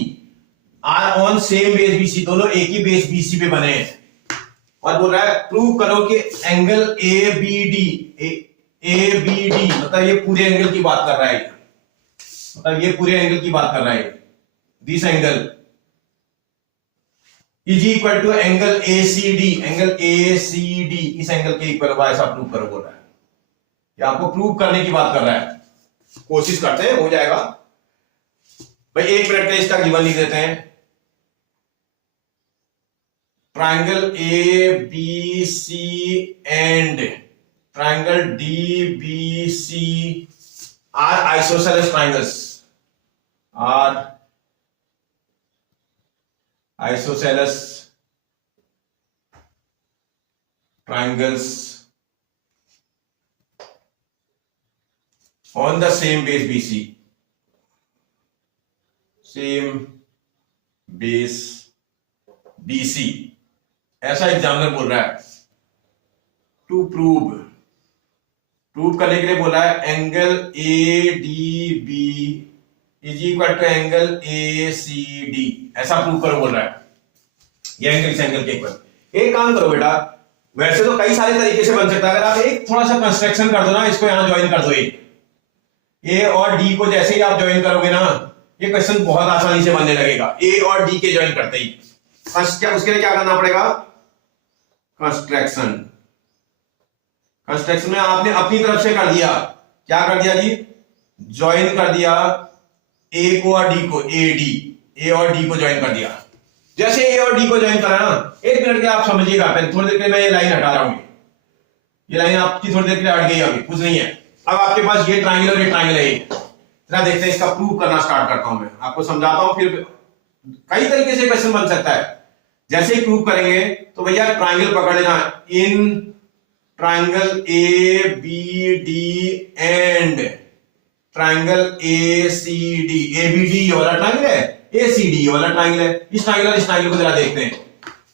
are on same base BC, दोनों एक ही बेस BC पे बने हैं। और बोल रहा है प्रूव करो कि एंगल ABD मतलब ये पूरे एंगल की बात कर रहा है, मतलब ये पूरे एंगल की बात कर रहा है। This angle is equal to angle ACD, angle ACD इस एंगल के इक्वल होगा, ऐसा प्रूव करो बोल रहा है। ये आपको प्रूव करने की बात कर रहा है, कोशिश करते हैं, हो जाएगा भाई। 1 मिनट का इसका गिवन लिख देते हैं। Triangle ABC and triangle DBC are isosceles triangles, are isosceles triangles on the same base BC, same base BC, ऐसा एग्जामिनर बोल रहा है। टू प्रूव करने के लिए बोला है angle ADB is equal to angle ACD, ऐसा प्रूव करो बोल रहा है। ये एंगल इस एंगल के इक्वल। एक काम करो बेटा, वैसे तो कई सारे तरीके से बन सकता है, अगर आप एक थोड़ा सा कंस्ट्रक्शन कर दो ना, इसको यहां ज्वाइन कर दो, ए और डी को जैसे ही आप ज्वाइन करोगे ना, ये क्वेश्चन बहुत आसानी से बनने लगेगा। ए और डी के ज्वाइन करते ही क्या उसके लिए क्या करना पड़ेगा, कंस्ट्रक्शन। कंस्ट्रक्शन में आपने अपनी तरफ से कर दिया, क्या कर दिया जी, ज्वाइन कर दिया ए को और डी को, ए और डी को ज्वाइन कर दिया। जैसे ए और डी को ज्वाइन करा ना, 1 मिनट के आप समझिएगा, पहले थोड़ी देर के लिए मैं ये लाइन हटा रहा हूं, ये लाइन आपकी थोड़ी देर के लिए हट गई, अभी कुछ नहीं है। अब आपके पास ये ट्राइंगल और ये ट्राइंगल है, जरा देखते हैं, इसका प्रूव करना स्टार्ट करता हूं, मैं आपको समझाता हूं, फिर कई तरीके से क्वेश्चन बन सकता है। जैसे ही प्रूव करेंगे तो भैया ट्राइंगल पकड़ लेना, in triangle ABD and triangle ACD, ABD वाला ट्राइंगल है, ACD वाला ट्राइंगल है। इस ट्राइंगल को जरा देखते हैं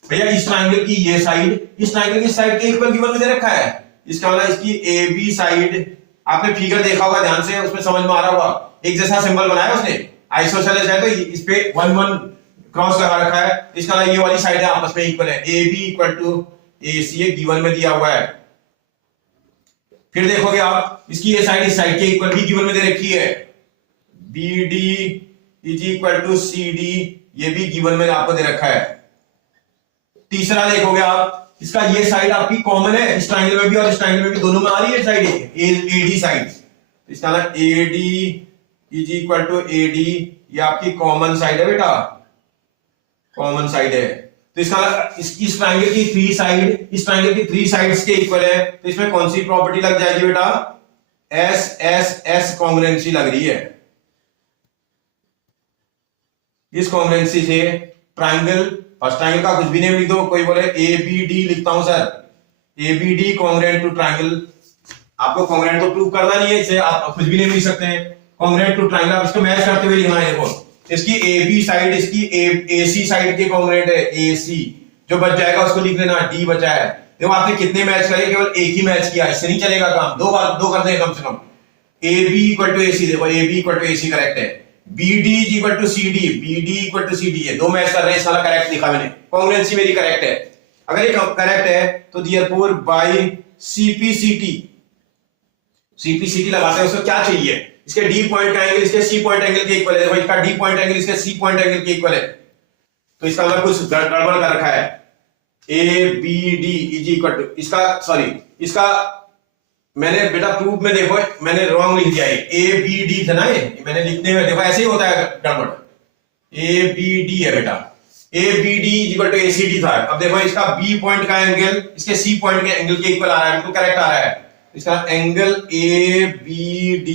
भैया, इस ट्राइंगल की ये साइड इस ट्राइंगल की साइड के इक्वल गिवन में दे रखा है। इसका मतलब इसकी AB साइड, आपने फिगर देखा होगा ध्यान से, उसमें समझ में आ रहा होगा, एक जैसा सिंबल बनाया उसने, आइसोसेलेस है तो इस पे 1 1 क्रॉस लगा रखा है। इसका मतलब ये वाली साइड है आपस में इक्वल है, AB इक्वल टू AC, ये गिवन में दिया हुआ है। फिर देखोगे आप, इसकी ये साइड इस साइड के इक्वल भी गिवन में दे रखी है, BD is equal to CD, ये भी गिवन में आपको दे रखा है। तीसरा देखोगे आप, इसका ये साइड आपकी कॉमन है, इस ट्रायंगल में भी और इस ट्रायंगल में भी, दोनों में आ रही है साइड, AD साइड। इसका मतलब AD is equal to AD, ये आपकी कॉमन साइड है बेटा, कॉमन साइड है। तो इसका इस ट्रायंगल की 3 साइड इस ट्रायंगल की 3 साइड्स के इक्वल है, तो इसमें कौन सी प्रॉपर्टी लग जाएगी बेटा, S कॉन्ग्रुएंसी लग रही है। इस कॉन्ग्रुएंसी से ट्रायंगल, फर्स्ट ट्रायंगल का कुछ भी नहीं लिख दो, कोई बोले ABD लिखता हूं sir, ABD congruent to triangle, आपको कॉन्ग्रुएंट तो प्रूव करना नहीं है, इसे आप कुछ भी नहीं लिख सकते हैं, कॉन्ग्रुएंट टू ट्रायंगल, आप इसको मैच करते हुए लिखना है। देखो इसकी AB साइड इसकी AC साइड के कॉन्ग्रुएंट है, AC जो बच जाएगा उसको लिख लेना, D बचा है। देखो आपने कितने मैच करे, केवल एक ही मैच किया, इससे नहीं चलेगा काम, दो कर दें कम से कम। AB इक्वल टू AC, देखो AB equal to AC correct है, BD equal to CD, BD equal to CD है, 2 मैच कर रहे हैं, इसका करेक्ट लिखा मैंने, कॉन्ग्रुएंसी मेरी करेक्ट है। अगर ये करेक्ट है तो देयरफॉर बाय CPCT लगाते हैं, उसको क्या चाहिए, इसके D पॉइंट का एंगल इसके C पॉइंट एंगल के इक्वल है, देखो इसका D पॉइंट एंगल इसके C पॉइंट एंगल के इक्वल है, तो इसका मतलब कुछ गड़बड़ कर रखा है। ABD इज इक्वल टू, इसका मैंने बेटा प्रूफ में देखो मैंने रॉन्ग लिख दिया है, ABD था ना, ये मैंने लिखने में देखो ऐसे ही होता है गड़बड़, ABD है बेटा, ABD इक्वल टू ACD था। अब देखो इसका B पॉइंट का एंगल इसके C पॉइंट के एंगल के इक्वल आ रहा है, बिल्कुल करेक्ट आ रहा है। इसका angle ABD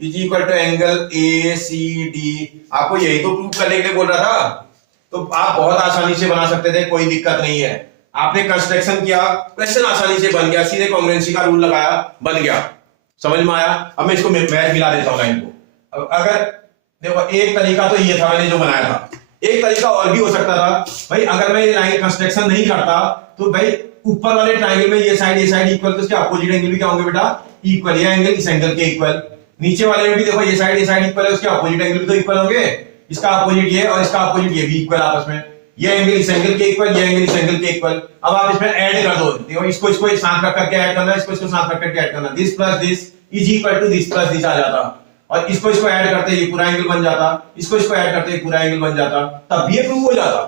is equal to angle ACD, आपको यही तो प्रूव करने के लिए बोल रहा था, तो आप बहुत आसानी से बना सकते थे, कोई दिक्कत नहीं है। आपने कंस्ट्रक्शन किया, क्वेश्चन आसानी से बन गया, सीधे कॉन्ग्रुएंसी का रूल लगाया, बन गया, समझ में आया। अब मैं इसको मैच मिला देता हूं लाइन को। अगर देखो एक तरीका तो ये था मैंने जो बनाया था, एक तरीका और भी हो सकता था भाई, अगर मैं ये लाइन कंस्ट्रक्शन नहीं करता तो भाई ऊपर वाले ट्रायंगल में ये साइड इक्वल, तो इसके अपोजिट एंगल भी क्या होंगे बेटा, इक्वल, ये एंगल इस एंगल के इक्वल। नीचे वाले में भी देखो ये साइड इक्वल है, उसके अपोजिट एंगल भी तो इक्वल होंगे, इसका अपोजिट ये और इसका अपोजिट ये भी इक्वल आपस में, ये एंगल इस एंगल के इक्वल, ये एंगल इस एंगल के इक्वल। अब आप इसमें ऐड कर दो, देखो इसको साथ रख करके ऐड करना, इसको साथ रख करके ऐड करना, this plus this is equal to this plus this आ जाता, और इसको ऐड करते ये पूरा एंगल बन जाता, इसको ऐड करते पूरा एंगल बन जाता, तब भी ये प्रूव हो जाता।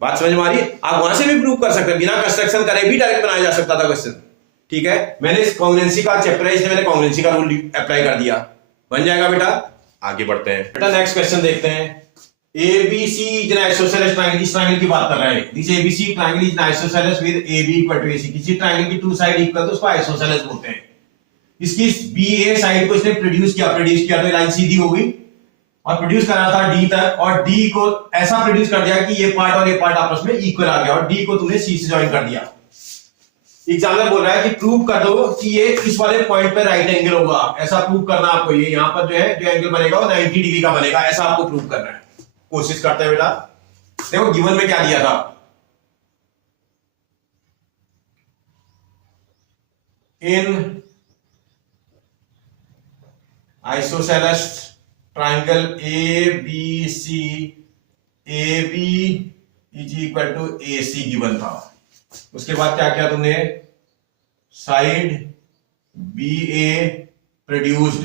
बात समझ में आ रही है? आप वहां से भी प्रूव कर सकते हैं, बिना कंस्ट्रक्शन करे भी डायरेक्ट बनाया जा सकता था क्वेश्चन। ठीक है, मैंने इस कॉन्ग्रुएंसी का चैप्टर है, इसमें मैंने कॉन्ग्रुएंसी का रूल अप्लाई कर दिया, बन जाएगा बेटा। आगे बढ़ते हैं बेटा, नेक्स्ट क्वेश्चन देखते हैं। ABC is an isosceles triangle, इस ट्रायंगल की बात कर रहा है। This ABC triangle is an isosceles with AB equal to AC। किसी ट्रायंगल की टू साइड इक्वल तो उसको आइसोसेलेस बोलते हैं। इसकी BA साइड को इसने प्रोड्यूस किया तो लाइन सीधी हो गई और प्रोड्यूस कर रहा था D तक, और D को ऐसा प्रोड्यूस कर दिया कि ये पार्ट और ये पार्ट आपस में इक्वल आ गया, और D को तुमने C से ज्वाइन कर दिया। एग्जाम्पल बोल रहा है कि प्रूव कर दो कि ये इस वाले पॉइंट पे राइट एंगल होगा, ऐसा प्रूव करना आपको। ये यहां पर जो है जो एंगल बनेगा वो 90 डिग्री का बनेगा, ऐसा आपको प्रूव करना है। कोशिश करते हैं बेटा। देखो गिवन में क्या दिया था, in isosceles triangle ABC, AB is equal to AC given था। उसके बाद क्या किया तुमने, side BA produced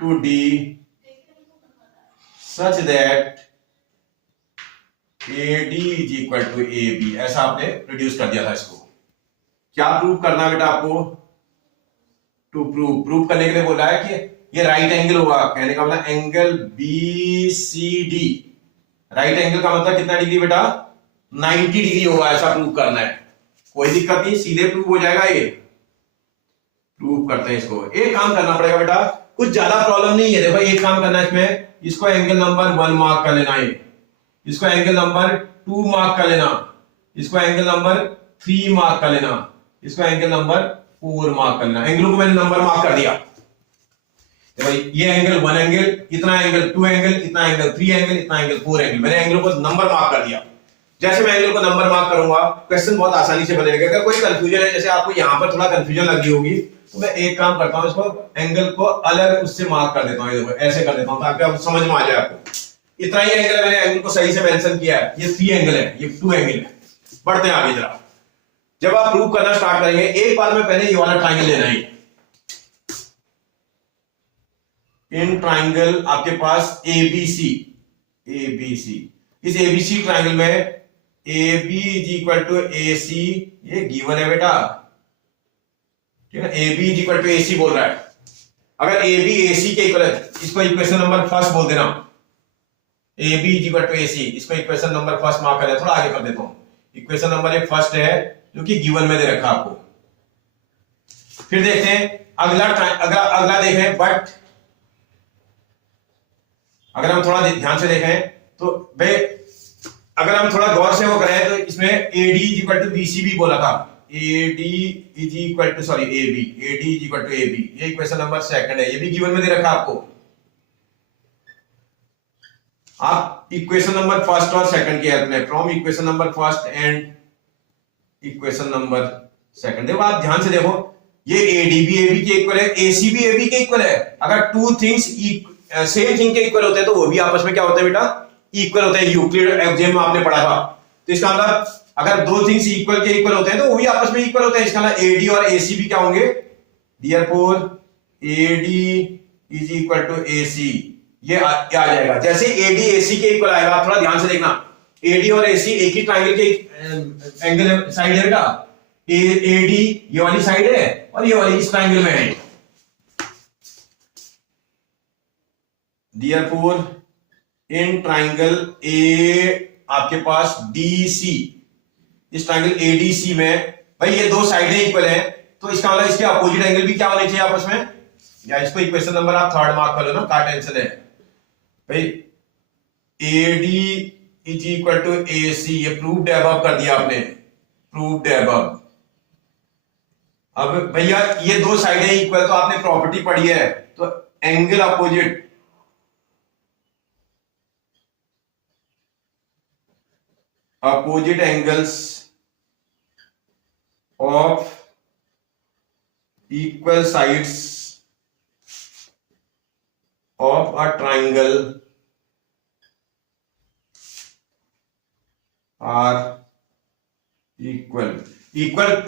to D such that AD is equal to AB, ऐसा आपने प्रोड्यूस कर दिया था इसको। क्या प्रूव करना है बेटा आपको, टू प्रूव करने के लिए बोला है कि ये राइट एंगल होगा। कहने का मतलब एंगल BCD, राइट एंगल का मतलब कितना डिग्री बेटा, 90 डिग्री होगा, ऐसा प्रूव करना है। कोई दिक्कत नहीं, सीधे प्रूव हो जाएगा। ये प्रूव करते हैं इसको। एक काम करना पड़ेगा बेटा, कुछ ज्यादा प्रॉब्लम नहीं है। देखो एक काम करना है इसमें, इसको एंगल नंबर 1 मार्क कर लेना है, इसको एंगल नंबर 2 मार्क कर लेना, इसको एंगल नंबर 3 मार्क कर लेना, इसको एंगल नंबर 4 मार्क कर लेना। एंगलों को मैंने नंबर मार्क कर दिया। देखो ये एंगल 1 एंगल, इतना एंगल 2 एंगल, इतना एंगल 3 एंगल, इतना एंगल 4 एंगल, मैंने एंगलों को नंबर मार्क कर दिया। जैसे मैं एंगल को नंबर मार्क करूंगा, क्वेश्चन बहुत आसानी से बनेगा। अगर कोई कंफ्यूजन है, जैसे आपको यहां पर थोड़ा कंफ्यूजन लगी होगी, तो मैं एक काम करता हूं, इसको एंगल को अलग उससे मार्क कर देता हूं, देखो ऐसे कर देता हूं ताकि आप समझ में आ जाए आपको। इतना ही एंगल है, मैंने एंगल को सही से मेंशन किया है। ये 3 एंगल है, ये 2 एंगल है। बढ़ते हैं आगे जरा। जब आप प्रूव करना स्टार्ट करेंगे, एक बार में पहले ये वाला ट्राइंगल लेना है। इन ट्राइंगल आपके पास ABC, इस ABC ट्राइंगल में AB is equal to AC, ये गिवन है बेटा, ठीक है। AB is equal to AC बोल रहा है। अगर AB AC के इक्वल है, इसको इक्वेशन नंबर फर्स्ट बोल देना। AB is equal to AC, इसको इक्वेशन नंबर फर्स्ट मार्क कर, थोड़ा आगे कर देता हूं। इक्वेशन नंबर एक फर्स्ट है जो कि गिवन में दे रखा आपको। फिर देखते हैं अगला देखें, बट अगर हम थोड़ा ध्यान से देखें तो भाई, अगर हम थोड़ा गौर से वो करें तो इसमें AD is equal to BC भी बोला था। AD is equal to AB is equal to AB, ये इक्वेशन नंबर सेकंड है, ये भी गिवन में दे रखा आपको। आप इक्वेशन नंबर फर्स्ट और सेकंड की हेल्प में, from equation number first and equation number second, देखो आप ध्यान से देखो, ये AD भी AB के इक्वल है, AC भी AB के इक्वल है। अगर टू थिंग्स सेम थिंग के इक्वल होते हैं तो वो भी आपस में क्या होते हैं बेटा, इक्वल होते हैं। यूक्लिड एग्जाम में आपने पढ़ा था। तो इसका मतलब अगर दो थिंग्स इक्वल के इक्वल होते हैं तो वो भी आपस में इक्वल होते हैं। इसका मतलब AD और AC भी क्या होंगे, therefore AD is equal to AC, ये आ जाएगा। जैसे AD AC के इक्वल आएगा, थोड़ा ध्यान से देखना, AD और AC एक ही ट्राइंगल के एंगल साइड है बेटा। AD ये वाली साइड है और ये वाली इस ट्राइंगल में है। देयरफॉर इन ट्राइंगल A आपके पास DC, इस ट्राइंगल ADC में भाई ये दो साइडें इक्वल हैं, तो इसका मतलब इसके अपोजिट एंगल भी क्या होने चाहिए आपस में, या इसको इक्वेशन नंबर आप थर्ड मार्क कर लो ना, क्या टेंशन है भाई। AD is equal to AC, ये प्रूव्ड अबव कर दिया आपने, प्रूव्ड अबव। अब भैया ये दो साइडें इक्वल, तो आपने प्रॉपर्टी पढ़ी है, तो angle opposite angles of equal sides of a triangle are equal.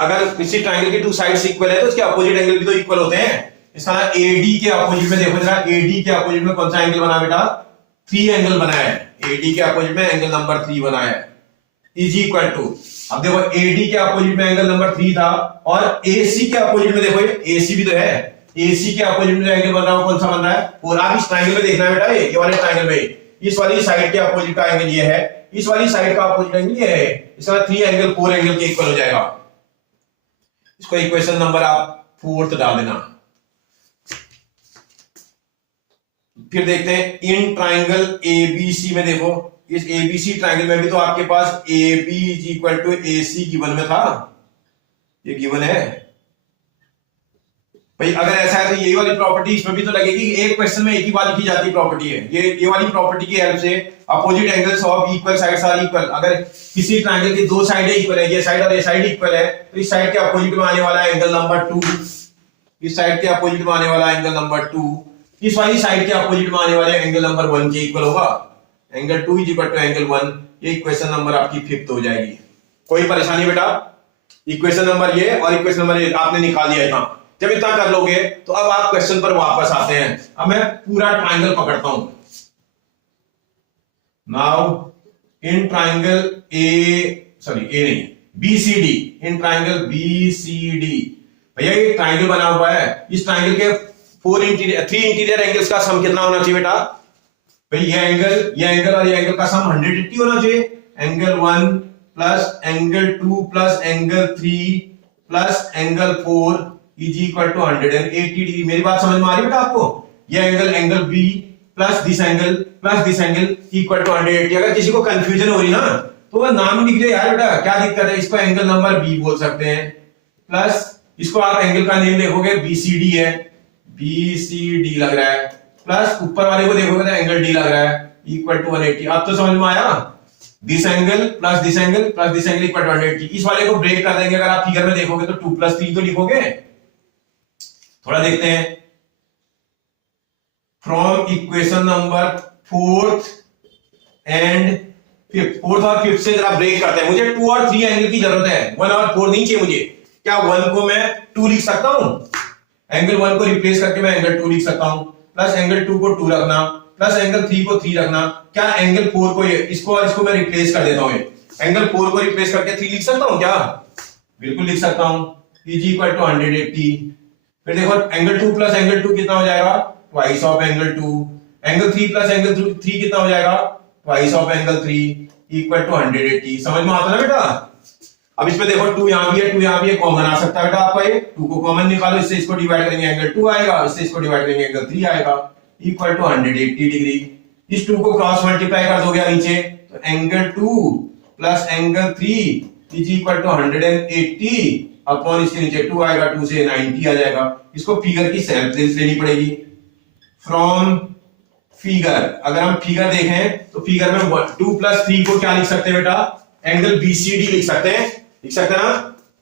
अगर किसी ट्राइंगल की टू साइड्स इक्वल है तो उसके अपोजिट एंगल भी तो इक्वल होते हैं। इसका ना एडी के अपोजिट में देखो जरा, एडी के अपोजिट में कौन सा एंगल बना बेटा, 3 एंगल बना है। एडी के अपोजिट में एंगल नंबर 3 बना है, इज इक्वल टू, अब देखो एडी के अपोजिट में एंगल नंबर 3 था और एसी के अपोजिट में देखो, एसी भी तो है, एसी के अपोजिट में एंगल बन रहा है कौन सा बन रहा है, और आप इस ट्रायंगल में देखना है बेटा, ये वाले ट्रायंगल में इस वाली साइड के अपोजिट का एंगल ये है, इस वाली साइड का अपोजिट एंगल ये है, इसका 3 एंगल 4 एंगल के इक्वल हो जाएगा। इसको इक्वेशन नंबर आप 4 डाल देना। फिर देखते हैं इन ट्राइंगल एबीसी में, देखो इस एबीसी ट्राइंगल में भी तो आपके पास A B is equal to A C given में था, ये गिवन है भाई। अगर ऐसा है तो यही वाली प्रॉपर्टी इसमें भी तो लगेगी, एक क्वेश्चन में एक ही बात लिखी जाती प्रॉपर्टी है ये वाली प्रॉपर्टी की हेल्प से opposite angles of equal sides are equal. अगर किसी ट्रायंगल की दो साइडें इक्वल है, ये साइड और ये साइड इक्वल है, तो इस साइड के अपोजिट में आने वाला एंगल नंबर 2, इस साइड के अपोजिट में आने वाला एंगल नंबर 2 इस वाली साइड के अपोजिट में आने वाले एंगल नंबर 1 के इक्वल होगा। Angle 2 is equal to angle 1, ये इक्वेशन नंबर आपकी 5th हो जाएगी। कोई परेशानी बेटा, इक्वेशन नंबर ये और इक्वेशन नंबर ये आपने निकाल दिया था। जब इतना कर लोगे तो अब आप क्वेश्चन पर वापस आते हैं। अब मैं पूरा ट्राइंगल पकड़ता हूं। नाउ इन ट्राइंगल ए नहीं बीसीडी, इन ट्राइंगल बीसीडी, भैया ये ट्राइंगल बना हुआ है, इस ट्राइंगल के 3 इंटीरियर एंगल्स का सम कितना होना चाहिए बेटा, भाई ये एंगल और ये एंगल का सम 180 होना चाहिए। Angle 1 plus angle 2 plus angle 3 plus angle 4 is equal to 180 degree. मेरी बात समझ में आ रही है बेटा आपको? ये angle B plus this angle equal to 180। अगर किसी को कंफ्यूजन हो रही ना तो वह नाम लिख दे यार बेटा, क्या दिक्कत है, इसको एंगल नंबर बी बोल सकते हैं, प्लस इसको आप एंगल का नेम देखोगे बीसीडी है, बीसीडी लग रहा है, प्लस ऊपर वाले को देखोगे तो एंगल डी लग रहा है, इक्वल टू 180। अब तो समझ में आया, this angle plus this angle plus this angle equal to 180। इस वाले को ब्रेक कर देंगे, अगर आप फिगर में देखोगे तो 2 प्लस 3 तो लिखोगे। थोड़ा देखते हैं, from equation number 4th and 5th, 4th और 5th से जरा ब्रेक करते हैं। मुझे 2 और 3 एंगल की जरूरत है, 1 और 4 नहीं चाहिए मुझे। क्या 1 को मैं 2 लिख सकता हूं, एंगल 1 को रिप्लेस करके मैं एंगल 2 लिख सकता हूं, प्लस एंगल 2 को 2 रखना, प्लस एंगल 3 को 3 रखना। क्या एंगल 4 को इसको और इसको मैं रिप्लेस कर देता हूं, एंगल 4 को रिप्लेस करके 3 लिख सकता हूं क्या? बिल्कुल लिख सकता हूं, इज इक्वल टू 180। फिर देखो एंगल 2 प्लस एंगल 2 कितना हो जाएगा, twice of angle 2। Angle 3 plus angle 3 कितना हो जाएगा, twice of angle 3 equal to 180। समझ में आता है ना बेटा? अब इसमें देखो 2 यहां भी है, 2 यहां भी है, कॉमन आ सकता है बेटा आपका, ये 2 को कॉमन निकालो, इससे इसको डिवाइड करेंगे एंगल 2 आएगा, इससे इसको डिवाइड करेंगे एंगल 3 आएगा, इक्वल टू 180 डिग्री। इस 2 को क्रॉस मल्टीप्लाई कर दोगे नीचे तो angle 2 plus angle 3 is equal to 180 upon इसके नीचे 2 आएगा, 2 से 90 आ जाएगा। इसको फिगर की हेल्प लेनी पड़ेगी। फ्रॉम फिगर, अगर हम फिगर देखें तो फिगर में 2 प्लस 3 को क्या लिख सकते हैं बेटा, एंगल बीसीडी लिख सकते हैं, लिख सकते हैं ना?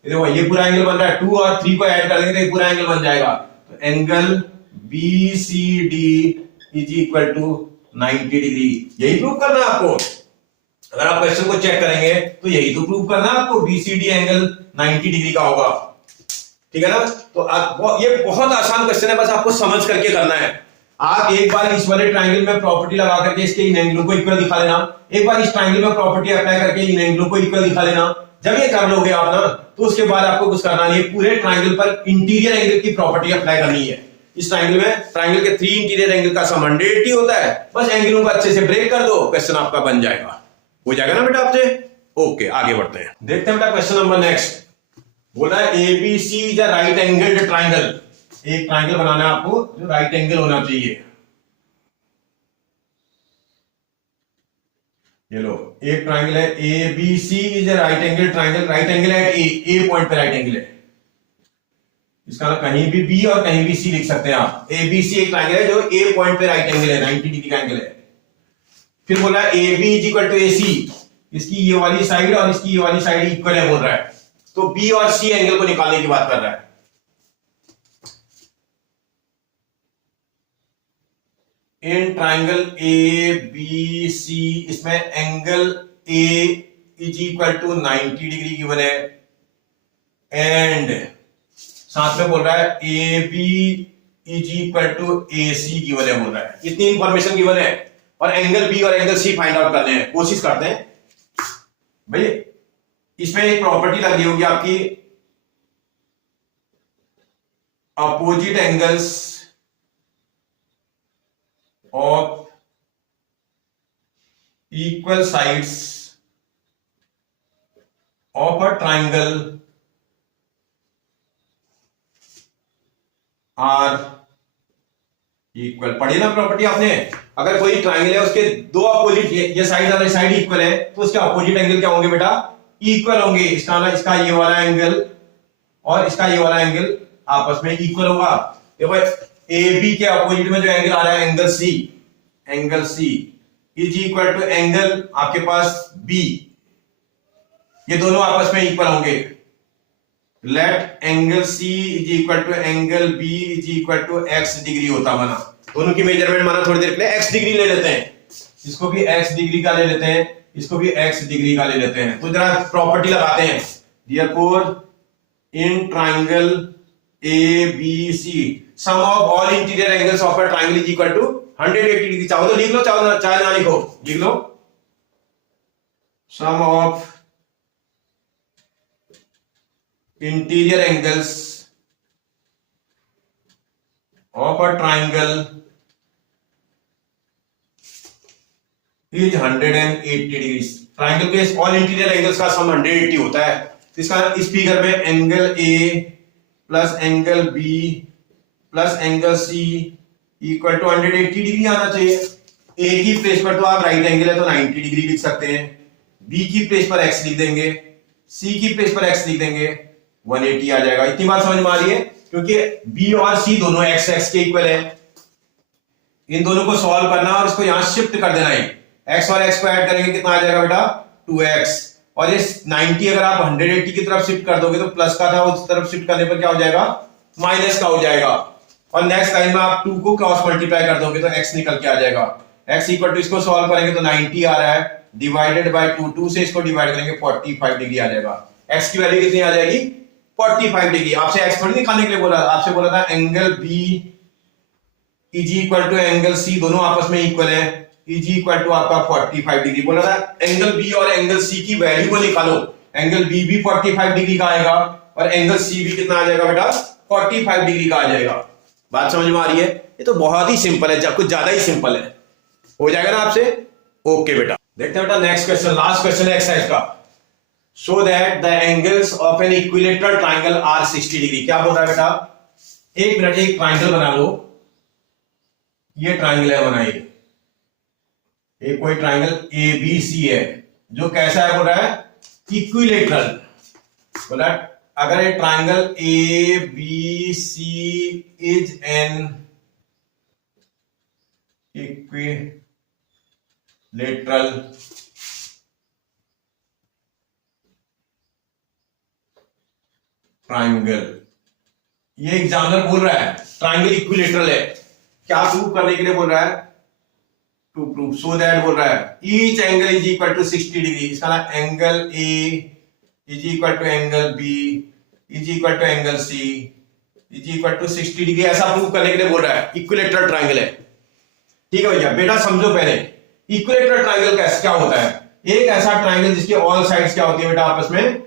देखो ये पूरा एंगल बन रहा है, 2 और 3 को ऐड कर देंगे तो ये पूरा एंगल बन जाएगा। तो angle BCD is equal to 90 degree. यही प्रूव करना है आपको। अगर आप क्वेश्चन को चेक करेंगे तो यही तो प्रूव करना है आपको, बीसीडी एंगल 90 डिग्री का होगा। ठीक है ना? तो ये बहुत आसान क्वेश्चन है, बस आपको समझ करके करना है। आप एक बार इस वाले ट्रायंगल में प्रॉपर्टी लगा करके इसके इन एंगलों को इक्वल दिखा लेना, एक बार इस ट्रायंगल में प्रॉपर्टी अप्लाई करके इन एंगलों को इक्वल दिखा लेना। जब ये कर लोगे आप ना तो उसके बाद आपको कुछ करना नहीं है, पूरे ट्रायंगल पर इंटीरियर एंगल की प्रॉपर्टी अप्लाई करनी है। इस ट्रायंगल में ट्रायंगल के 3 इंटीरियर एंगल का सम 180 होता है, बस एंगलों को अच्छे से ब्रेक कर दो, क्वेश्चन आपका बन जाएगा। हो जाएगा ना बेटा आपसे? ओके, आगे बढ़ते हैं, देखते हैं बेटा क्वेश्चन नंबर नेक्स्ट। बोला है ABC is a right angled triangle. एक ट्रायंगल बनाना है आपको जो राइट एंगल होना चाहिए। ये लो, एक ट्रायंगल है ABC is a right angle triangle, right angle है ए पॉइंट पे राइट एंगल है। इसका कहीं भी बी और कहीं भी सी लिख सकते हैं आप। एबीसी एक ट्रायंगल है जो ए पॉइंट पे राइट एंगल है, 90 डिग्री का एंगल है। फिर बोला A B is equal to A C, इसकी ये वाली साइड और इसकी ये वाली साइड इक्वल है बोल रहा है, तो बी और सी एंगल को निकालने की बात कर रहा है। In triangle A B C, इसमें angle A is equal to 90 degree given है, एंड साथ में बोल रहा है A B is equal to A C given है बोल रहा है। इतनी इंफॉर्मेशन गिवन है और एंगल बी और एंगल सी फाइंड आउट करने हैं, कोशिश करते हैं भाई। इसमें एक प्रॉपर्टी लग रही होगी आपकी, opposite angles of equal sides of a triangle are equal. पढ़ी ना प्रॉपर्टी आपने? अगर कोई ट्राइंगल है उसके दो अपोजिट, ये साइड और साइड इक्वल है तो उसके अपोजिट एंगल क्या होंगे बेटा? इक्वल होंगे। इसका ये वाला एंगल और इसका ये वाला एंगल आपस में इक्वल होगा। देखो ए बी के अपोजिट में जो एंगल आ रहा है angle C is equal to angle आपके पास बी, ये दोनों आपस में इक्वल होंगे। Let angle C is equal to angle B is equal to x degree होता माना। दोनों की मेजरमेंट माना थोड़ी देर के लिए एक्स डिग्री ले लेते हैं, इसको भी एक्स डिग्री का ले लेते हैं, इसको भी एक्स डिग्री का ले लेते हैं। तो जरा प्रॉपर्टी लगाते हैं। Therefore in triangle A B C sum of all interior angles of a triangle is equal to 180 degree. चाहो तो लिख लो, चाहे ना लिखो, लिख लो। Sum of interior angles of a triangle is 180 degree. Triangle के ऑल इंटीरियर एंगल्स का सम 180 होता है। इसका इस फिगर में angle A plus angle B plus angle C equal to 180 degree आना चाहिए। ए की प्लेस पर तो आप राइट एंगल है तो 90 डिग्री लिख सकते हैं, बी की प्लेस पर एक्स लिख देंगे, सी की प्लेस पर एक्स लिख देंगे, 180 आ जाएगा। इतनी बात समझ में आ रही है? क्योंकि बी और सी दोनों एक्स एक्स के इक्वल है। इन दोनों को सॉल्व करना और इसको यहां शिफ्ट कर देना है। एक्स और एक्स को ऐड करेंगे कितना आ जाएगा बेटा? 2x। और ये 90 अगर आप 180 की तरफ शिफ्ट कर दोगे तो प्लस का था, उस तरफ शिफ्ट करने पर क्या हो जाएगा? माइनस का हो जाएगा। और नेक्स्ट टाइम में आप 2 को क्रॉस मल्टीप्लाई कर दोगे तो x निकल के आ जाएगा। x इक्वल टू, इसको सॉल्व करेंगे तो 90 आ रहा है, डिवाइडेड बाय 2, 2 से इसको डिवाइड करेंगे 45 डिग्री आ जाएगा। x की वैल्यू कितनी आ जाएगी? 45 डिग्री। आपसे x थोड़ी निकालने के लिए बोला, आपसे बोला था angle b is equal to angle c, दोनों आपस में इक्वल है, इज इक्वल टू आपका 45 डिग्री। बोला था एंगल b और एंगल c की वैल्यू को निकालो। एंगल b भी 45 डिग्री का आएगा और एंगल c भी कितना आ जाएगा बेटा? 45 डिग्री का आ जाएगा। बात समझ में आ रही है? ये तो बहुत ही सिंपल है, कुछ ज्यादा ही सिंपल है। हो जाएगा ना आपसे? ओके बेटा। देखते हैं बेटा नेक्स्ट क्वेश्चन, लास्ट क्वेश्चन है एक्सरसाइज का। Show that the angles of an equilateral triangle are 60 degree. क्या बोल रहा है बेटा? एक मिनट, एक ट्राइंगल बना लो। ये ट्राइंगल है, बनाइए। एक कोई ट्राइंगल ए बी सी है जो कैसा है? बोल रहा है इक्विलेटरल। बोला अगर ये triangle A B C is an equilateral triangle, ये एग्जामिनर बोल रहा है ट्राइंगल इक्विलेटरल है। क्या प्रूव करने के लिए बोल रहा है? टू प्रूव, सो दैट बोल रहा है each angle is equal to 60 degree. इसका ना angle A is equal to angle B is equal to angle C is equal to 60 degree, ऐसा प्रूव करने के लिए बोल रहा है। इक्विलेटरल ट्राइंगल है, ठीक है भैया। बेटा समझो पहले इक्विलेटरल ट्राइंगल कैसे क्या होता है? एक ऐसा ट्राइंगल जिसकी ऑल साइड्स क्या होती है बेटा? आपस में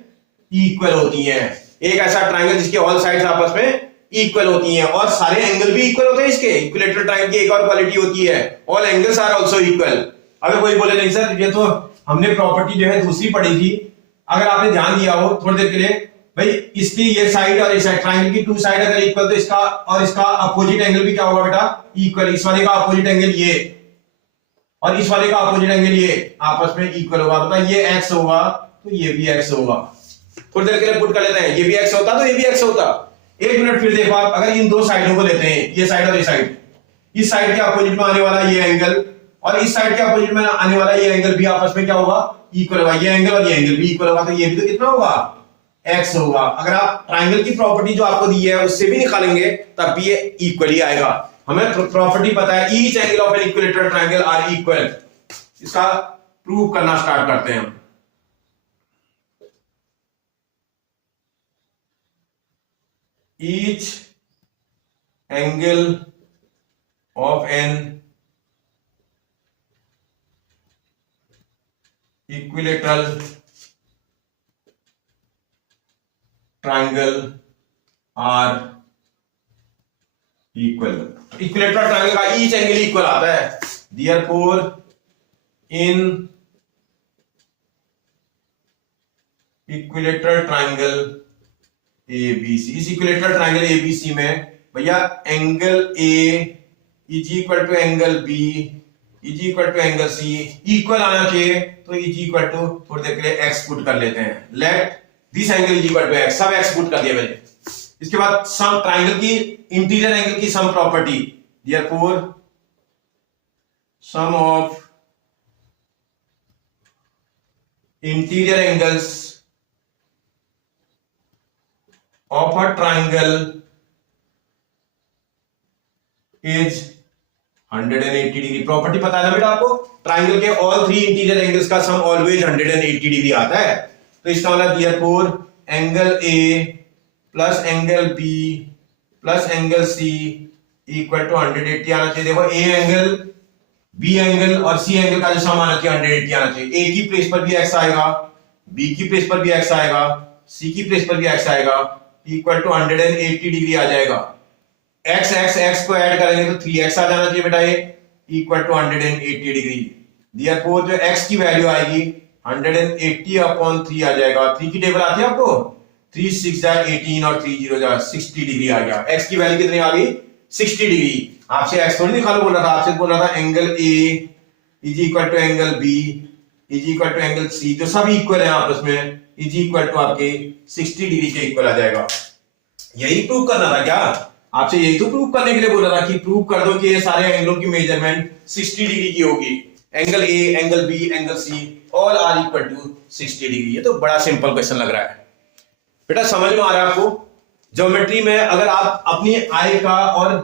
इक्वल होती हैं। एक ऐसा ट्राइंगल जिसकी ऑल साइड्स आपस में इक्वल होती हैं और सारे एंगल भी इक्वल होते हैं। इसके इक्विलेटरल ट्राइंगल की एक और क्वालिटी होती है, all angles are also equal. अगर कोई बोले नहीं सर ये तो हमने प्रॉपर्टी जो है दूसरी पढ़ी थी, अगर आपने ध्यान दिया हो थोड़ी देर के लिए, भाई इसकी ये साइड और इस साइड, ट्राइंगल की 2 साइड अगर इक्वल तो इसका और इसका अपोजिट एंगल भी क्या होगा बेटा? इक्वल। इस वाले का अपोजिट एंगल ये और इस वाले का अपोजिट एंगल ये आपस में इक्वल होगा। बता ये x होगा तो ये भी x होगा। थोड़ी देर के लिए पुट कर लेते हैं, ये भी x होता तो ये भी x होता। एक मिनट फिर देखो आप, अगर इन दो साइडों को लेते हैं, ये साइड और ये साइड, इस साइड के अपोजिट में आने वाला ये एंगल और इस साइड के अपोजिट में आने वाला ये एंगल भी आपस में क्या होगा? इक्वल होगा। ये एंगल और ये एंगल भी इक्वल होगा तो ये भी तो कितना होगा? x होगा। अगर आप ट्राइंगल की प्रॉपर्टी जो आपको दी है उससे भी निकालेंगे तब भी ये इक्वल ही आएगा। हमें प्रॉपर्टी पता है each angle of an equilateral triangle are equal. इसका प्रूव करना स्टार्ट करते हैं हम। Each angle of an equilateral triangle are equal. Equilateral triangle का ईच एंगल इक्वल आता है, therefore in equilateral triangle ABC, इस इक्विलेटरल ट्राइंगल एबीसी में भैया angle A is equal to angle B is equal to angle C equal आना चाहिए, तो is equal to थोड़ी देर के लिए एक्स पुट कर लेते हैं, let this angle is equal to x, सब एक्स पुट कर दिया मैंने। इसके बाद सम ट्राइंगल की इंटीरियर एंगल की sum property, therefore sum of interior angles of a triangle is 180 degree. Property पता है ना बेटा आपको, ट्राइंगल के ऑल थ्री इंटीरियर एंगल्स का सम ऑलवेज 180 डिग्री आता है। तो इसका मतलब therefore angle A plus angle B plus angle C equal to 180 आना चाहिए। देखो ए एंगल बी एंगल और सी एंगल का जो सम आना चाहिए 180 आना चाहिए। ए की प्लेस पर भी एक्स आएगा, बी की प्लेस पर भी एक्स आएगा, सी की प्लेस पर भी एक्स आएगा, इक्वल टू 180 डिग्री आ जाएगा। एक्स एक्स एक्स को ऐड करेंगे तो 3x आ जाना चाहिए बेटा, ये इक्वल टू 180 डिग्री। देयरफॉर जो x की वैल्यू आएगी 180 अपॉन 3 आ जाएगा। 3 की टेबल आती है आपको, 3 6 जा 18 और 3 0 जा 60 डिग्री आ गया। x की वैल्यू कितनी आ गई 60 डिग्री। आपसे x थोड़ी निकालो बोल रहा था, आपसे बोल रहा था angle a is equal to angle b is equal to angle c, जो सब इक्वल है आपस में, इज इक्वल टू आपके 60 डिग्री के इक्वल आ जाएगा। यही प्रूव करना था क्या आपसे, यही तो प्रूव करने के लिए बोला था कि प्रूव कर दो कि ये सारे एंगलों की मेजरमेंट 60 डिग्री की होगी। Angle A angle B angle C all are equal to 60 degree. ये तो बड़ा सिंपल क्वेश्चन लग रहा है बेटा, समझ में आ रहा है आपको। ज्योमेट्री में अगर आप अपनी आई का और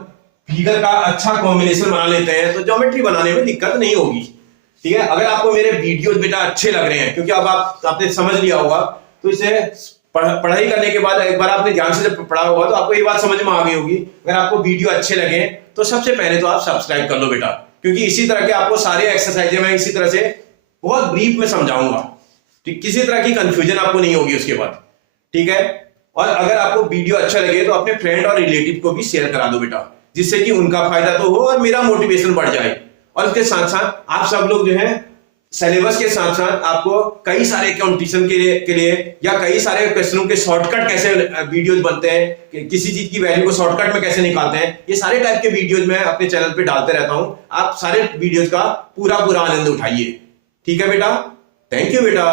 फिगर का अच्छा कॉम्बिनेशन बना लेते हैं तो ज्योमेट्री बनाने में दिक्कत नहीं होगी। ठीक है, अगर आपको मेरे वीडियोस बेटा अच्छे लग रहे हैं, क्योंकि अब आपने समझ लिया होगा, तो इसे पढ़ाई करने के बाद एक बार आपने ध्यान से जब पढ़ा होगा तो आपको ये बात समझ में आ गई होगी। अगर आपको वीडियो अच्छे लगे तो सबसे पहले तो आप सब्सक्राइब कर लो बेटा, क्योंकि इसी तरह के आपको सारे एक्सरसाइजें मैं इसी तरह से बहुत ब्रीफ में समझाऊंगा। ठीक, किसी तरह की कंफ्यूजन आपको नहीं होगी उसके बाद। ठीक है, और अगर आपको वीडियो अच्छा लगे तो अपने फ्रेंड और रिलेटिव को भी शेयर करा दो बेटा, जिससे कि उनका फायदा तो हो और मेरा मोटिवेशन बढ़ जाए। और उसके साथ साथ आप सब लोग जो है सिलेबस के साथ साथ आपको कई सारे कंपटीशन के लिए या कई सारे क्वेश्चनों के शॉर्टकट कैसे वीडियोस बनते हैं, कि किसी चीज की वैल्यू को शॉर्टकट में कैसे निकालते हैं, ये सारे टाइप के वीडियोस मैं अपने चैनल पे डालते रहता हूं। आप सारे वीडियोस का पूरा आनंद उठाइए। ठीक है बेटा, थैंक यू बेटा।